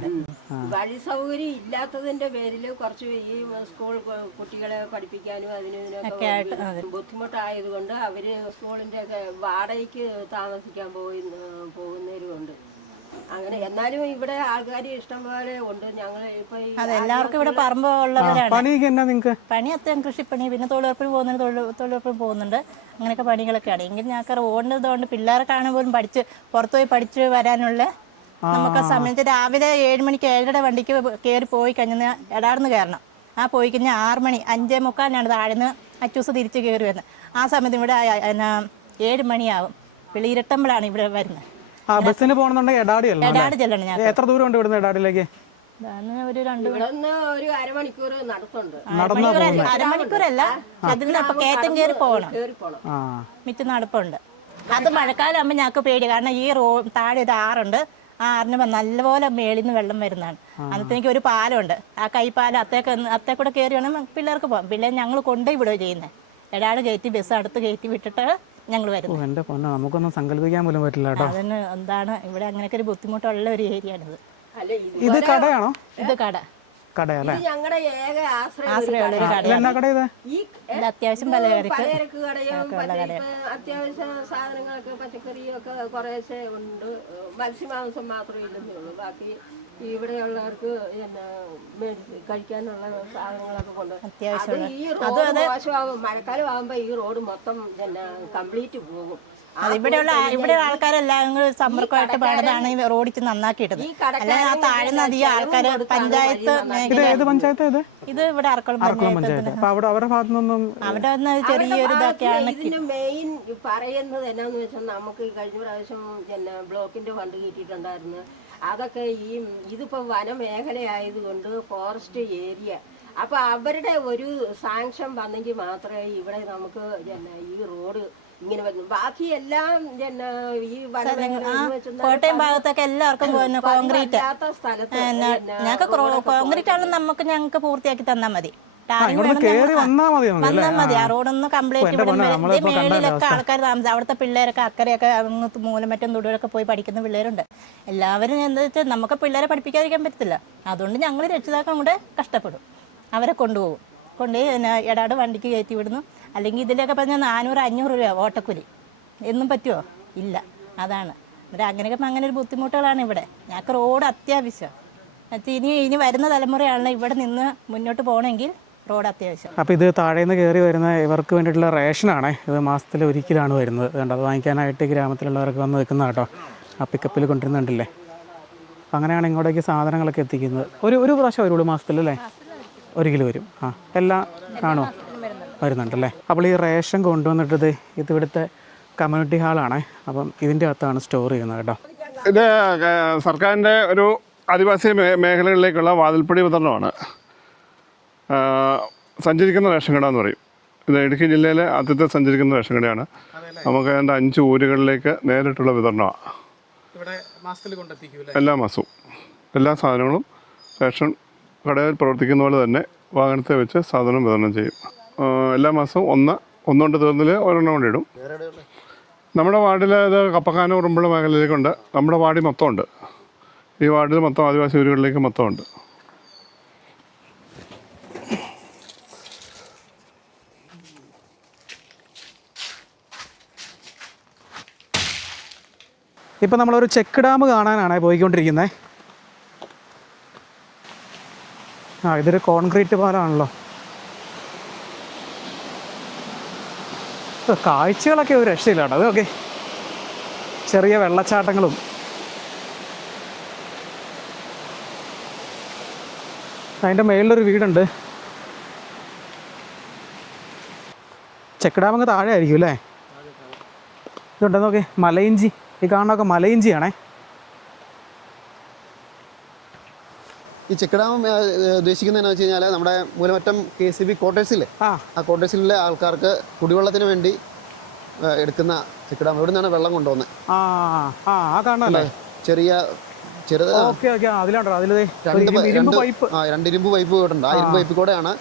വഴി സൗകര്യം ഇല്ലാത്തതിന്റെ പേരിൽ കുറച്ച് ഈ സ്കൂൾ കുട്ടികളെ പഠിപ്പിക്കാനും അതിനും ബുദ്ധിമുട്ടായതുകൊണ്ട് അവർ സ്കൂളിന്റെ ഒക്കെ വാടകയ്ക്ക് താമസിക്കാൻ പോയി പോകുന്നവരുമുണ്ട്. അങ്ങനെ എന്നാലും ഇവിടെ ആൾക്കാർ ഉണ്ട്. ഞങ്ങൾ ഇപ്പൊ ഈ അതെ എല്ലാവർക്കും ഇവിടെ പറമ്പ് ഉള്ളവരാണ്. പണിയൊക്കെ എന്നാ നിങ്ങൾക്ക് പണി അത്യാവശ്യം കൃഷിപ്പണി പിന്നെ തൊഴിലുറപ്പിന് പോകുന്നുണ്ട് തൊഴിൽ തൊഴിലുറപ്പിന് പോകുന്നുണ്ട്. അങ്ങനെയൊക്കെ പണികളൊക്കെയാണ്. എങ്കിൽ ഞങ്ങൾക്ക് ഓടുന്നതുകൊണ്ട് പിള്ളേരെ കാണാൻ പോലും പഠിച്ച് പുറത്തു പോയി പഠിച്ച് വരാനുള്ള നമുക്ക് ആ സമയത്ത് രാവിലെ ഏഴ് മണിക്ക് ഏഴര വണ്ടിക്ക് കയറി പോയി കഴിഞ്ഞാൽ എടാർന്ന് കയറണം. ആ പോയി കഴിഞ്ഞാൽ ആറ് മണി അഞ്ചേ മുക്കാലിനാണ് താഴ്ന്ന് അച്ചൂസ് തിരിച്ച് കയറി വരുന്നത്. ആ സമയത്ത് ഇവിടെ ആ- എന്നാ ഏഴ് മണിയാവും. വെളിയിരട്ടുമ്പോഴാണ് ഇവിടെ വരുന്നത്. ബസ്സിന് പോകണമെന്നുണ്ടെങ്കിൽ എടാടി അല്ല? എടാട് ചെല്ലണം ഞാൻ. എത്ര ദൂരം ഉണ്ട് ഇവിടുന്ന് എടാടിലേക്ക് ഒരു രണ്ട് ഇവിടെ നിന്ന് ഒരു അരമണിക്കൂർ നടത്തുണ്ട് മണിക്കൂറല്ല അരമണിക്കൂറല്ല. അതിൽ അപ്പൊ കയറ്റം കയറി പോകണം. കയറി പോണം ആ. മിറ്റ നടപ്പുണ്ട്. അത് മഴക്കാലാകുമ്പോ ഞങ്ങക്ക് ഞങ്ങൾക്ക് പേടി. കാരണം ഈ റോ താഴെ ഒരു ആറുണ്ട്. ആ ആറിന് നല്ലപോലെ മേളിൽ നിന്ന് വെള്ളം വരുന്നതാണ്. അന്നത്തേക്ക് ഒരു പാലമുണ്ട്. ആ കൈപ്പാലം അത്തേക്ക് അത്തേ കൂടെ കയറി വേണം. പിള്ളേർക്ക് പോകാം. പിള്ളേർ ഞങ്ങൾ കൊണ്ടുപോയി വിടുകയോ ചെയ്യുന്നത് എടാട് കയറ്റി ബസ് അടുത്ത് കയറ്റി വിട്ടിട്ട് ഞങ്ങൾ ഓ വരുന്നത്. എന്റെ പൊന്നോ നമുക്കൊന്നും സങ്കല്പിക്കാൻ പോലും പറ്റില്ല കേട്ടോ. അതിന് എന്താണ് ഇവിടെ അങ്ങനെയൊക്കെ ഒരു ബുദ്ധിമുട്ടുള്ള ഒരു ഏരിയ ആണിത് അല്ല ഇത് ഇത് കടയാണോ? ഇത് കട. കടയല്ലേ ഞങ്ങളുടെ ഏക ഒരു കടയാണ്. കട ഇത്? ഈ ഇത് അത്യാവശ്യം പലചരക്ക് പലചരക്ക് കടയും അത്യാവശ്യ സാധനങ്ങളൊക്കെ കുറേശ്ശെ ഉണ്ട്. മത്സ്യമാംസം മാത്രമേ ഇല്ലെന്നേ ഉള്ളൂ ബാക്കി ഇവിടെയുള്ളവർക്ക് പിന്നെ മേടിച്ച് കഴിക്കാനുള്ള സാധനങ്ങളൊക്കെ കൊണ്ട് അത് ഈ റോഡ് മോശമാകും. മഴക്കാലം ആകുമ്പോ ഈ റോഡ് മൊത്തം പിന്നെ കംപ്ലീറ്റ് പോകും. ഇവിടെയുള്ള ഇവിടെ ആൾക്കാരെല്ലാം സമ്പർക്കമായിട്ട് പാടുന്നതാണ് ഈ റോഡിച്ച് നന്നാക്കിയിട്ടത്. അല്ലാതെ ആ താഴ്ന്ന അധികം ആൾക്കാർ പഞ്ചായത്ത് ഇത് ഏത് പഞ്ചായത്ത് ഇത്? ഇത് ഇവിടെ അറക്കളം അറക്കുളം പഞ്ചായത്ത് അപ്പൊ അവിടെ അവരുടെ ഭാഗത്തു നിന്നൊന്നും അവിടെ വന്ന് ചെറിയൊരു ഇതൊക്കെയാണ് ഇതിന്റെ മെയിൻ പറയുന്നത് എന്നാന്ന് വെച്ചാൽ നമുക്ക് ഈ കഴിഞ്ഞ പ്രാവശ്യം പിന്നെ ബ്ലോക്കിന്റെ ഫണ്ട് കിട്ടിയിട്ടുണ്ടായിരുന്നു. അതൊക്കെ ഈ ഇതിപ്പോ വനമേഖലയായതുകൊണ്ട് ഫോറസ്റ്റ് ഏരിയ അപ്പൊ അവരുടെ ഒരു സാങ്ഷൻ വന്നെങ്കിൽ മാത്രമേ ഇവിടെ നമുക്ക് ഈ റോഡ് ഇങ്ങനെ വരുന്നു. ബാക്കി എല്ലാം ഈ കോട്ടയം ഭാഗത്തൊക്കെ എല്ലാവർക്കും കോൺക്രീറ്റ്. ഞങ്ങൾക്ക് കോൺക്രീറ്റ് ആണ് നമുക്ക് ഞങ്ങൾക്ക് പൂർത്തിയാക്കി തന്നാൽ മതി. വന്നാൽ മതി ആ റോഡൊന്ന് കംപ്ലീറ്റ് മേളിലൊക്കെ ആൾക്കാർ താമസം അവിടുത്തെ പിള്ളേരൊക്കെ അക്കരയൊക്കെ അങ്ങ് മൂലമറ്റം തൊടുകളൊക്കെ പോയി പഠിക്കുന്ന പിള്ളേരുണ്ട്. എല്ലാവരും എന്താ വെച്ചാൽ നമുക്ക് പിള്ളേരെ പഠിപ്പിക്കാതിരിക്കാൻ പറ്റത്തില്ല അതുകൊണ്ട് ഞങ്ങൾ രക്ഷിതാക്കൾ കൂടെ കഷ്ടപ്പെടും. അവരെ കൊണ്ടുപോകും. കൊണ്ടുപോയി എടാട് ഇടാട് വണ്ടിക്ക് കയറ്റി വിടുന്നു. അല്ലെങ്കിൽ ഇതിലൊക്കെ പറഞ്ഞാൽ നാനൂറ് അഞ്ഞൂറ് രൂപ ഓട്ടക്കൂലി എന്നും പറ്റുമോ ഇല്ല. അതാണ്. എന്നിട്ട് അങ്ങനെയൊക്കെ അങ്ങനെ ഒരു ബുദ്ധിമുട്ടുകളാണ് ഇവിടെ. ഞങ്ങൾക്ക് റോഡ് അത്യാവശ്യം. എന്നുവെച്ചാൽ ഇനി ഇനി വരുന്ന തലമുറയാണ് ഇവിടെ നിന്ന് മുന്നോട്ട് പോകണമെങ്കിൽ റോഡ് അത്യാവശ്യം. അപ്പോൾ ഇത് താഴേന്ന് കയറി വരുന്ന ഇവർക്ക് വേണ്ടിയിട്ടുള്ള റേഷനാണ്. ഇത് മാസത്തിൽ ഒരിക്കലാണ് വരുന്നത്. അതുകൊണ്ട് അത് വാങ്ങിക്കാനായിട്ട് ഗ്രാമത്തിലുള്ളവർക്ക് വന്ന് നിൽക്കുന്ന കേട്ടോ. ആ പിക്കപ്പിൽ കൊണ്ടിരുന്നുണ്ടല്ലേ അപ്പം അങ്ങനെയാണ് ഇങ്ങോട്ടേക്ക് സാധനങ്ങളൊക്കെ എത്തിക്കുന്നത്. ഒരു ഒരു പ്രാവശ്യം വരുള്ളൂ മാസത്തിൽ അല്ലേ ഒരു കിലോ വരും. ആ എല്ലാം കാണുമോ വരുന്നുണ്ടല്ലേ? അപ്പോൾ ഈ റേഷൻ കൊണ്ടുവന്നിട്ടത് ഇത് ഇവിടുത്തെ കമ്മ്യൂണിറ്റി ഹാളാണ്. അപ്പം ഇതിന്റെ അകത്താണ് സ്റ്റോർ ചെയ്യുന്നത് കേട്ടോ. ഇത് സർക്കാരിന്റെ ഒരു ആദിവാസി മേഖലകളിലേക്കുള്ള വാതിൽപ്പടി വിതരണമാണ്. സഞ്ചരിക്കുന്ന റേഷൻ കട എന്ന് പറയും. ഇത് ഇടുക്കി ജില്ലയിലെ ആദ്യത്തെ സഞ്ചരിക്കുന്ന റേഷൻ കടയാണ്. നമുക്ക് അതിന്റെ അഞ്ച് ഊരുകളിലേക്ക് നേരിട്ടുള്ള വിതരണമാണ്. എല്ലാ മാസവും. എല്ലാ സാധനങ്ങളും റേഷൻ കടയിൽ പ്രവർത്തിക്കുന്ന പോലെ തന്നെ വാഹനത്തെ വെച്ച് സാധനം വിതരണം ചെയ്യും. എല്ലാ മാസവും ഒന്ന് ഒന്നുകൊണ്ട് തീർന്നിൽ ഒരെണ്ണം കൊണ്ട് ഇടും. നമ്മുടെ വാർഡിൽ ഇത് കപ്പക്കാന ഉറുമ്പുള്ള മേഖലയിലേക്കുണ്ട് നമ്മുടെ വാർഡിൽ മൊത്തം ഉണ്ട് ഈ വാർഡിൽ മൊത്തം ആദിവാസി ഊരുകളിലേക്ക് മൊത്തം ഉണ്ട് ഇപ്പം നമ്മളൊരു ചെക്ക് ഡാം കാണാനാണ് പോയിക്കൊണ്ടിരിക്കുന്നത് ആ ഇതൊരു കോൺക്രീറ്റ് പാലമാണല്ലോ കാഴ്ചകളൊക്കെ ഒരു രക്ഷയിലാണ്. അത് ഓക്കെ ചെറിയ വെള്ളച്ചാട്ടങ്ങളും. അതിന്റെ മേളിലൊരു വീടുണ്ട്. ചെക്ക് താഴെ ആയിരിക്കും അല്ലേ? ഇതുണ്ടെന്ന് നോക്കി? മലയിഞ്ചി. ഈ കാണുന്നൊക്കെ മലയിഞ്ചിയാണേ. ഈ ചെക്കിടാമം ഉദ്ദേശിക്കുന്നത് എന്ന് വെച്ച് കഴിഞ്ഞാൽ നമ്മുടെ മൂലമറ്റം കെ സി ബി ക്വാർട്ടേഴ്സിലെ ആ. ക്വാർട്ടേഴ്സിലെ ആൾക്കാർക്ക് കുടിവെള്ളത്തിന് വേണ്ടി എടുക്കുന്ന ചെക്കിടാമം എവിടെ ഇവിടെ നിന്നാണ് വെള്ളം കൊണ്ടുപോകുന്നത് ചെറിയ ചെറുത്. രണ്ട് ഇരുമ്പ് പൈപ്പ്. ആ രണ്ട് ഇരുമ്പ് പൈപ്പ് കൂടെ ആ ഇരുമ്പ് പൈപ്പിൽ കൂടെയാണ്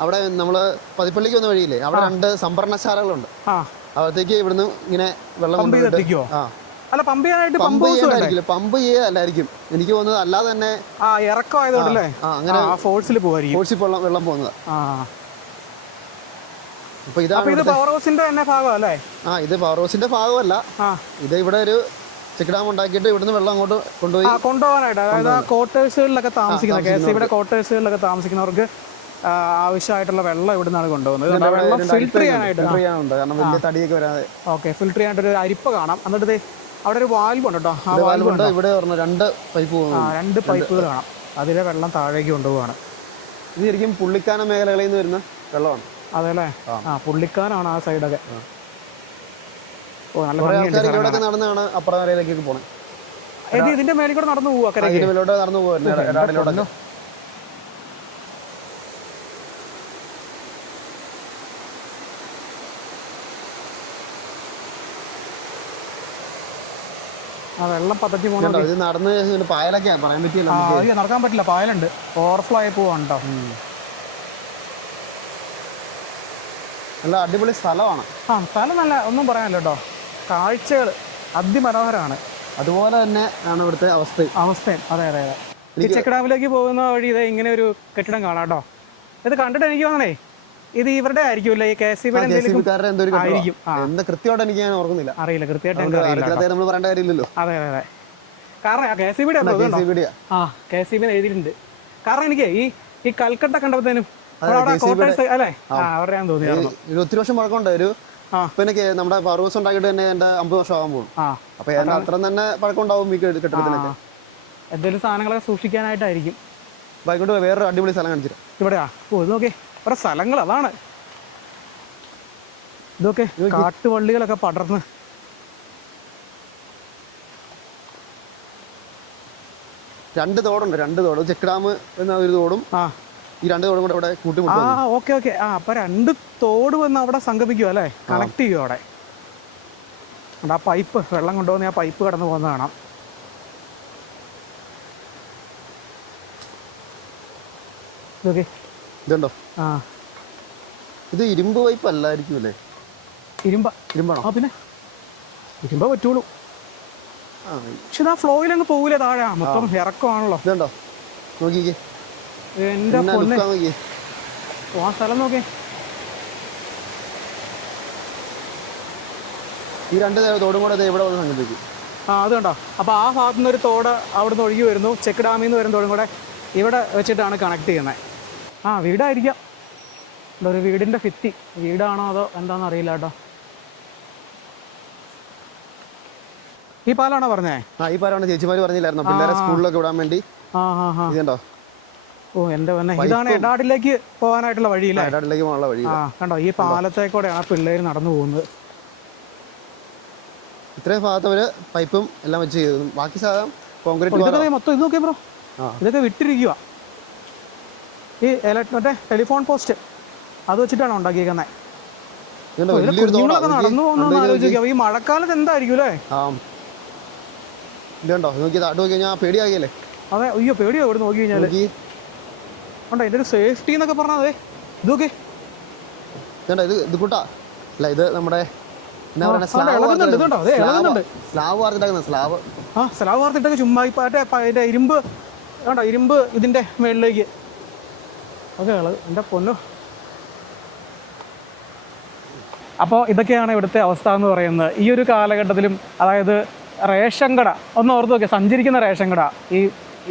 അവിടെ നമ്മൾ പതിപ്പള്ളിക്ക് വന്ന വഴിയില്ലേ? അവിടെ രണ്ട് സംഭരണശാലകളുണ്ട്. അവിടത്തേക്ക് ഇവിടുന്ന് ഇങ്ങനെ വെള്ളം പമ്പ് ആ. അല്ല പമ്പ് ചെയ്യാനായിട്ട് പമ്പ് ചെയ്യാനായിരിക്കില്ല പമ്പ് ചെയ്യാല്ലായിരിക്കും എനിക്ക് തോന്നുന്നത് അല്ലാതെ തന്നെ ആ ഇറക്കം ആയതുകൊണ്ടല്ലേ അങ്ങനെ ഫോഴ്സിൽ പോവായിരിക്കും. ഫോഴ്സിൽ വെള്ളം പോകുന്നത്. അപ്പൊ ഇതാണ് ഇത് പവർ ഹൗസിന്റെ തന്നെ ഭാഗമല്ലേ ആ ഇത് പവർ ഹൗസിന്റെ ഭാഗമല്ല. ഇത് ഇവിടെ ഒരു ചെക്ക് ഡാം ഉണ്ടാക്കിയിട്ട് ഇവിടുന്ന് വെള്ളം അങ്ങോട്ട് കൊണ്ടുപോയി കൊണ്ടുപോകാനായിട്ട് അതായത് ആ കോട്ടേഴ്സുകളിലൊക്കെ താമസിക്കുന്ന കെ എസ് ഇവിടെ ക്വാർട്ടേഴ്സുകളിലൊക്കെ താമസിക്കുന്നവർക്ക് ആവശ്യമായിട്ടുള്ള വെള്ളം ഇവിടെ നിന്നാണ് കൊണ്ടുപോകുന്നത് വെള്ളം ഫിൽറ്റർ ചെയ്യാനായിട്ട്. ഫിൽട്ടർ ചെയ്യാനുണ്ട്. കാരണം വലിയ തടിയൊക്കെ വരാതെ. ഓക്കെ ഫിൽറ്റർ ചെയ്യാനായിട്ട് ഒരു അരിപ്പ കാണാം. എന്നിട്ട് അവിടെ ഒരു വാൽവ് ഉണ്ട് കേട്ടോ. ആ വാൽവ് ഉണ്ട്? ഇവിടെ പറഞ്ഞ രണ്ട് പൈപ്പ് രണ്ട് പൈപ്പുകൾ കാണാം. അതിലെ വെള്ളം താഴേക്ക് കൊണ്ടുപോവാണ്. ഇത് ശരിക്കും പുള്ളിക്കാന മേഖലകളിൽ നിന്ന് വരുന്ന വെള്ളമാണ്. അതെല്ലേ? ആ. പുള്ളിക്കാനാണ് ആ സൈഡൊക്കെ. ഓ നല്ല ഇവിടെയൊക്കെ നടന്നാണ് അപ്പുറം വരയിലേക്കൊക്കെ പോണേ. ഇതിന്റെ മേലെ കൂടെ നടന്നു പോവാ നടന്നു പോകുന്നു ആ വെള്ളം പതറ്റി പോകുന്നുണ്ട് ഇത് നടന്ന് പായലൊക്കെ പറയാൻ പറ്റില്ല അയ്യോ നടക്കാൻ പറ്റില്ല. പായലുണ്ട്. ഓവർഫ്ലോ ആയി പോവാണ് കേട്ടോ നല്ല അടിപൊളി സ്ഥലമാണ്. ആ സ്ഥലം നല്ല ഒന്നും പറയാനില്ല കേട്ടോ കാഴ്ചകൾ അതിമനോഹരമാണ്. അതുപോലെ തന്നെ ആണ് ഇവിടുത്തെ അവസ്ഥ. അവസ്ഥ അതെ അതെ അതെ. ഈ ചെക്ക് ഡാമിലേക്ക് പോകുന്ന വഴി ഇത് ഇങ്ങനെ ഒരു കെട്ടിടം കാണാം കേട്ടോ ഇത് കണ്ടിട്ട് എനിക്ക് തോന്നണേ ഇത് ഇവരുടെ ആയിരിക്കുമല്ലേ ഈ കെ സി. ആയിരിക്കും. ആ. എന്താ കൃത്യമായിട്ട് എനിക്ക് ഞാൻ ഓർക്കുന്നില്ല. അറിയില്ല കൃത്യമായിട്ട് നമ്മൾ പറയേണ്ട കാര്യമില്ലല്ലോ. അതെ അതെ അതെ. കാരണം കെ സി ബിയുടെ ആ കെ സി ബി എഴുതിയിട്ടുണ്ട്. കാരണം എനിക്ക് ഈ ഈ കൽക്കട്ട കണ്ടപ്പോഴത്തേനും അല്ലേ? അവരുടെ ഞാൻ തോന്നിയായിരുന്നു ഒരു ഒത്തിരി വർഷം പഴക്കമുണ്ട്. ഒരു ആ. പിന്നെ കെ- നമ്മുടെ ഉണ്ടാക്കിയിട്ട് തന്നെ എന്റെ അമ്പത് വർഷം ആകാൻ പോകും അപ്പൊ അത്ര തന്നെ പഴക്കം ഉണ്ടാവും ഈ കെട്ടിടത്തിനൊക്കെ. എന്തെങ്കിലും സാധനങ്ങളൊക്കെ സൂക്ഷിക്കാനായിട്ടായിരിക്കും. ആയിക്കോട്ടെ വേറൊരു അടിപൊളി സ്ഥലം കാണിച്ചിട്ട് ഇവിടെയാ? ഓ ഇത് നോക്കേ കുറെ സ്ഥലങ്ങൾ അതാണ്. ഇതൊക്കെ കാട്ടുവള്ളികളൊക്കെ പടർന്ന്. രണ്ട് തോടുണ്ട് രണ്ട് തോട്. ചെക്ക് ഡാം എന്ന ഒരു തോടും ആ. ഈ രണ്ട് തോടും കൂടെ ഇവിടെ ആ ഓക്കെ ഓക്കെ. ആ അപ്പൊ രണ്ട് തോട് വന്ന് അവിടെ സംഗമിക്കുക അല്ലേ? കണക്ട് ചെയ്യുക അവിടെ. ആ പൈപ്പ്. വെള്ളം കൊണ്ടുപോകുന്ന ആ പൈപ്പ് കടന്നു പോകുന്ന കാണാം. ഇതൊക്കെ ഇതുണ്ടോ? ആ. ഇത് ഇരുമ്പ് പൈപ്പ് അല്ലായിരിക്കും അല്ലേ? ഇരുമ്പ. ഇരുമ്പാണോ? ആ പിന്നെ. ഇരുമ്പ പറ്റുള്ളൂ. പക്ഷെ ആ ഫ്ലോയിൽ അങ്ങ് പോകൂലേ താഴെ. മൊത്തം ഇറക്കമാണല്ലോ. ഇതുണ്ടോ? നോക്കിക്കേ. എന്റെ പൊന്നെ? ആ സ്ഥലം നോക്കേ ഈ രണ്ട് തോടും കൂടെ ഇവിടെ വന്ന് സംഗമിക്കും ആ അത് കണ്ടോ? അപ്പോൾ ആ ഭാഗത്തുനിന്ന് ഒരു തോട് അവിടുന്ന് ഒഴുകി വരുന്നു. ചെക്ക് ഡാമിൽ നിന്ന് വരുന്ന തോടും കൂടെ ഇവിടെ വെച്ചിട്ടാണ് കണക്ട് ചെയ്യുന്നത്. ആ വീടായിരിക്കാം. എന്താ ഒരു വീടിന്റെ ഭിത്തി. വീടാണോ അതോ എന്താണെന്ന് അറിയില്ല കേട്ടോ. ഈ പാലാണോ പറഞ്ഞേ? ആ ഈ പാലാണ് ചേച്ചിമാര് പറഞ്ഞില്ലായിരുന്നു? പിള്ളേരെ സ്കൂളിലൊക്കെ വിടാൻ വേണ്ടി. ആ ആ ആ. ഇത് കണ്ടോ ഓ എന്റെ വന്നെ? ഇതാണ് എടാടിലേക്ക് പോകാനായിട്ടുള്ള വഴിയില്ല വയനാട്ടിലേക്ക് പോകാനുള്ള വഴി ആ കണ്ടോ? ഈ പാലത്തെ കൂടെയാണ് പിള്ളേർ നടന്നു പോകുന്നത്. ഇത്രയും ഭാഗത്ത് അവർ പൈപ്പും എല്ലാം വെച്ച് ചെയ്തു. ബാക്കി സാധനം കോൺക്രീറ്റ് മൊത്തം ഇത് നോക്കിയേ ബ്രോ. ആ. ഇതൊക്കെ വിട്ടിരിക്കുക ഈ മറ്റേ ടെലിഫോൺ പോസ്റ്റ് അത് വെച്ചിട്ടാണ് ഉണ്ടാക്കിയിരിക്കുന്നത് കുഞ്ഞുങ്ങളൊക്കെ നടന്നു പോകുന്ന ആലോചിക്കുക ഈ മഴക്കാലത്ത് എന്തായിരിക്കും അല്ലേ ആ. ഇതുണ്ടോ? നോക്കി താട്ട് നോക്കി കഴിഞ്ഞാൽ പേടിയാകിയല്ലേ അതെ അയ്യോ പേടിയോ ഇവിടെ നോക്കി കഴിഞ്ഞാൽ നോക്കി. ഉണ്ടോ? ഇതിന്റെ ഒരു സേഫ്റ്റി എന്നൊക്കെ പറഞ്ഞാൽ അതെ ഇതൊക്കെ ഇതുണ്ടോ? ഇത് ഇത് കൂട്ടാ. അല്ല ഇത് നമ്മുടെ ആ. സ്ലാവ് വാർത്തിട്ടാക്കുന്ന സ്ലാവ് വാർത്തിട്ടൊക്കെ ചുമ്മാ ഇപ്പം മറ്റേ ഇരുമ്പ് കണ്ടോ ഇരുമ്പ് ഇതിന്റെ മേളിലേക്ക് അതെ ഇളക് എന്റെ പൊന്നു. അപ്പോൾ ഇതൊക്കെയാണ് ഇവിടുത്തെ അവസ്ഥ എന്ന് പറയുന്നത്. ഈ ഒരു കാലഘട്ടത്തിലും അതായത് റേഷൻ കട ഒന്ന് ഓർത്ത് നോക്കിയാൽ സഞ്ചരിക്കുന്ന റേഷൻ കട ഈ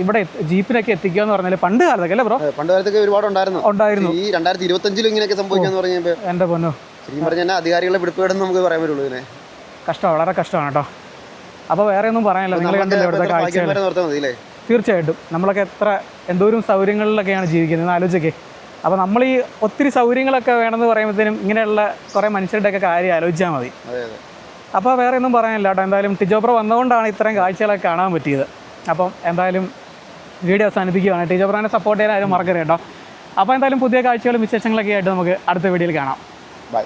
ഇവിടെ ജീപ്പിനൊക്കെ എത്തിക്കുക എന്ന് പറഞ്ഞാൽ പണ്ട് കാലത്തൊക്കെ അല്ലേ ബ്രോ? പണ്ട് കാലത്തൊക്കെ ഒരുപാട് ഉണ്ടായിരുന്നു. ഉണ്ടായിരുന്നു. ഈ രണ്ടായിരത്തി ഇരുപത്തഞ്ചിലും ഇങ്ങനെയൊക്കെ സംഭവിക്കാന്ന് പറഞ്ഞപ്പോൾ എന്റെ പൊന്നു. ശരിക്കും പറഞ്ഞാൽ അധികാരികളെ പിടിപ്പേടെന്ന് നമുക്ക് പറയാൻ പറ്റുള്ളൂ ഇതിനെ. കഷ്ടം വളരെ കഷ്ടമാണ് കേട്ടോ. അപ്പോൾ വേറെ ഒന്നും പറയാനില്ല. നിങ്ങൾ കണ്ടില്ല ഇവിടുത്തെ കാഴ്ചകൾ തീർച്ചയായിട്ടും. നമ്മളൊക്കെ എത്ര എന്തോരം സൗകര്യങ്ങളിലൊക്കെയാണ് ജീവിക്കുന്നത്? എന്ന് ആലോചിക്കേ അപ്പോൾ നമ്മൾ ഈ ഒത്തിരി സൗകര്യങ്ങളൊക്കെ വേണമെന്ന് പറയുമ്പോഴത്തേനും ഇങ്ങനെയുള്ള കുറേ മനുഷ്യരുടെയൊക്കെ കാര്യം ആലോചിച്ചാൽ മതി. അപ്പോൾ വേറെ ഒന്നും പറയാനില്ല കേട്ടോ. എന്തായാലും ടിജോപ്ര വന്നതുകൊണ്ടാണ് ഇത്രയും കാഴ്ചകളൊക്കെ കാണാൻ പറ്റിയത്. അപ്പം എന്തായാലും വീഡിയോ അവസാനിപ്പിക്കുകയാണ് ടിജോപ്രനെ സപ്പോർട്ട് ചെയ്യാൻ ആരും മറക്കരുത് കേട്ടോ. അപ്പോൾ എന്തായാലും പുതിയ കാഴ്ചകളും വിശേഷങ്ങളൊക്കെ ആയിട്ട് നമുക്ക് അടുത്ത വീഡിയോയിൽ കാണാം. ബൈ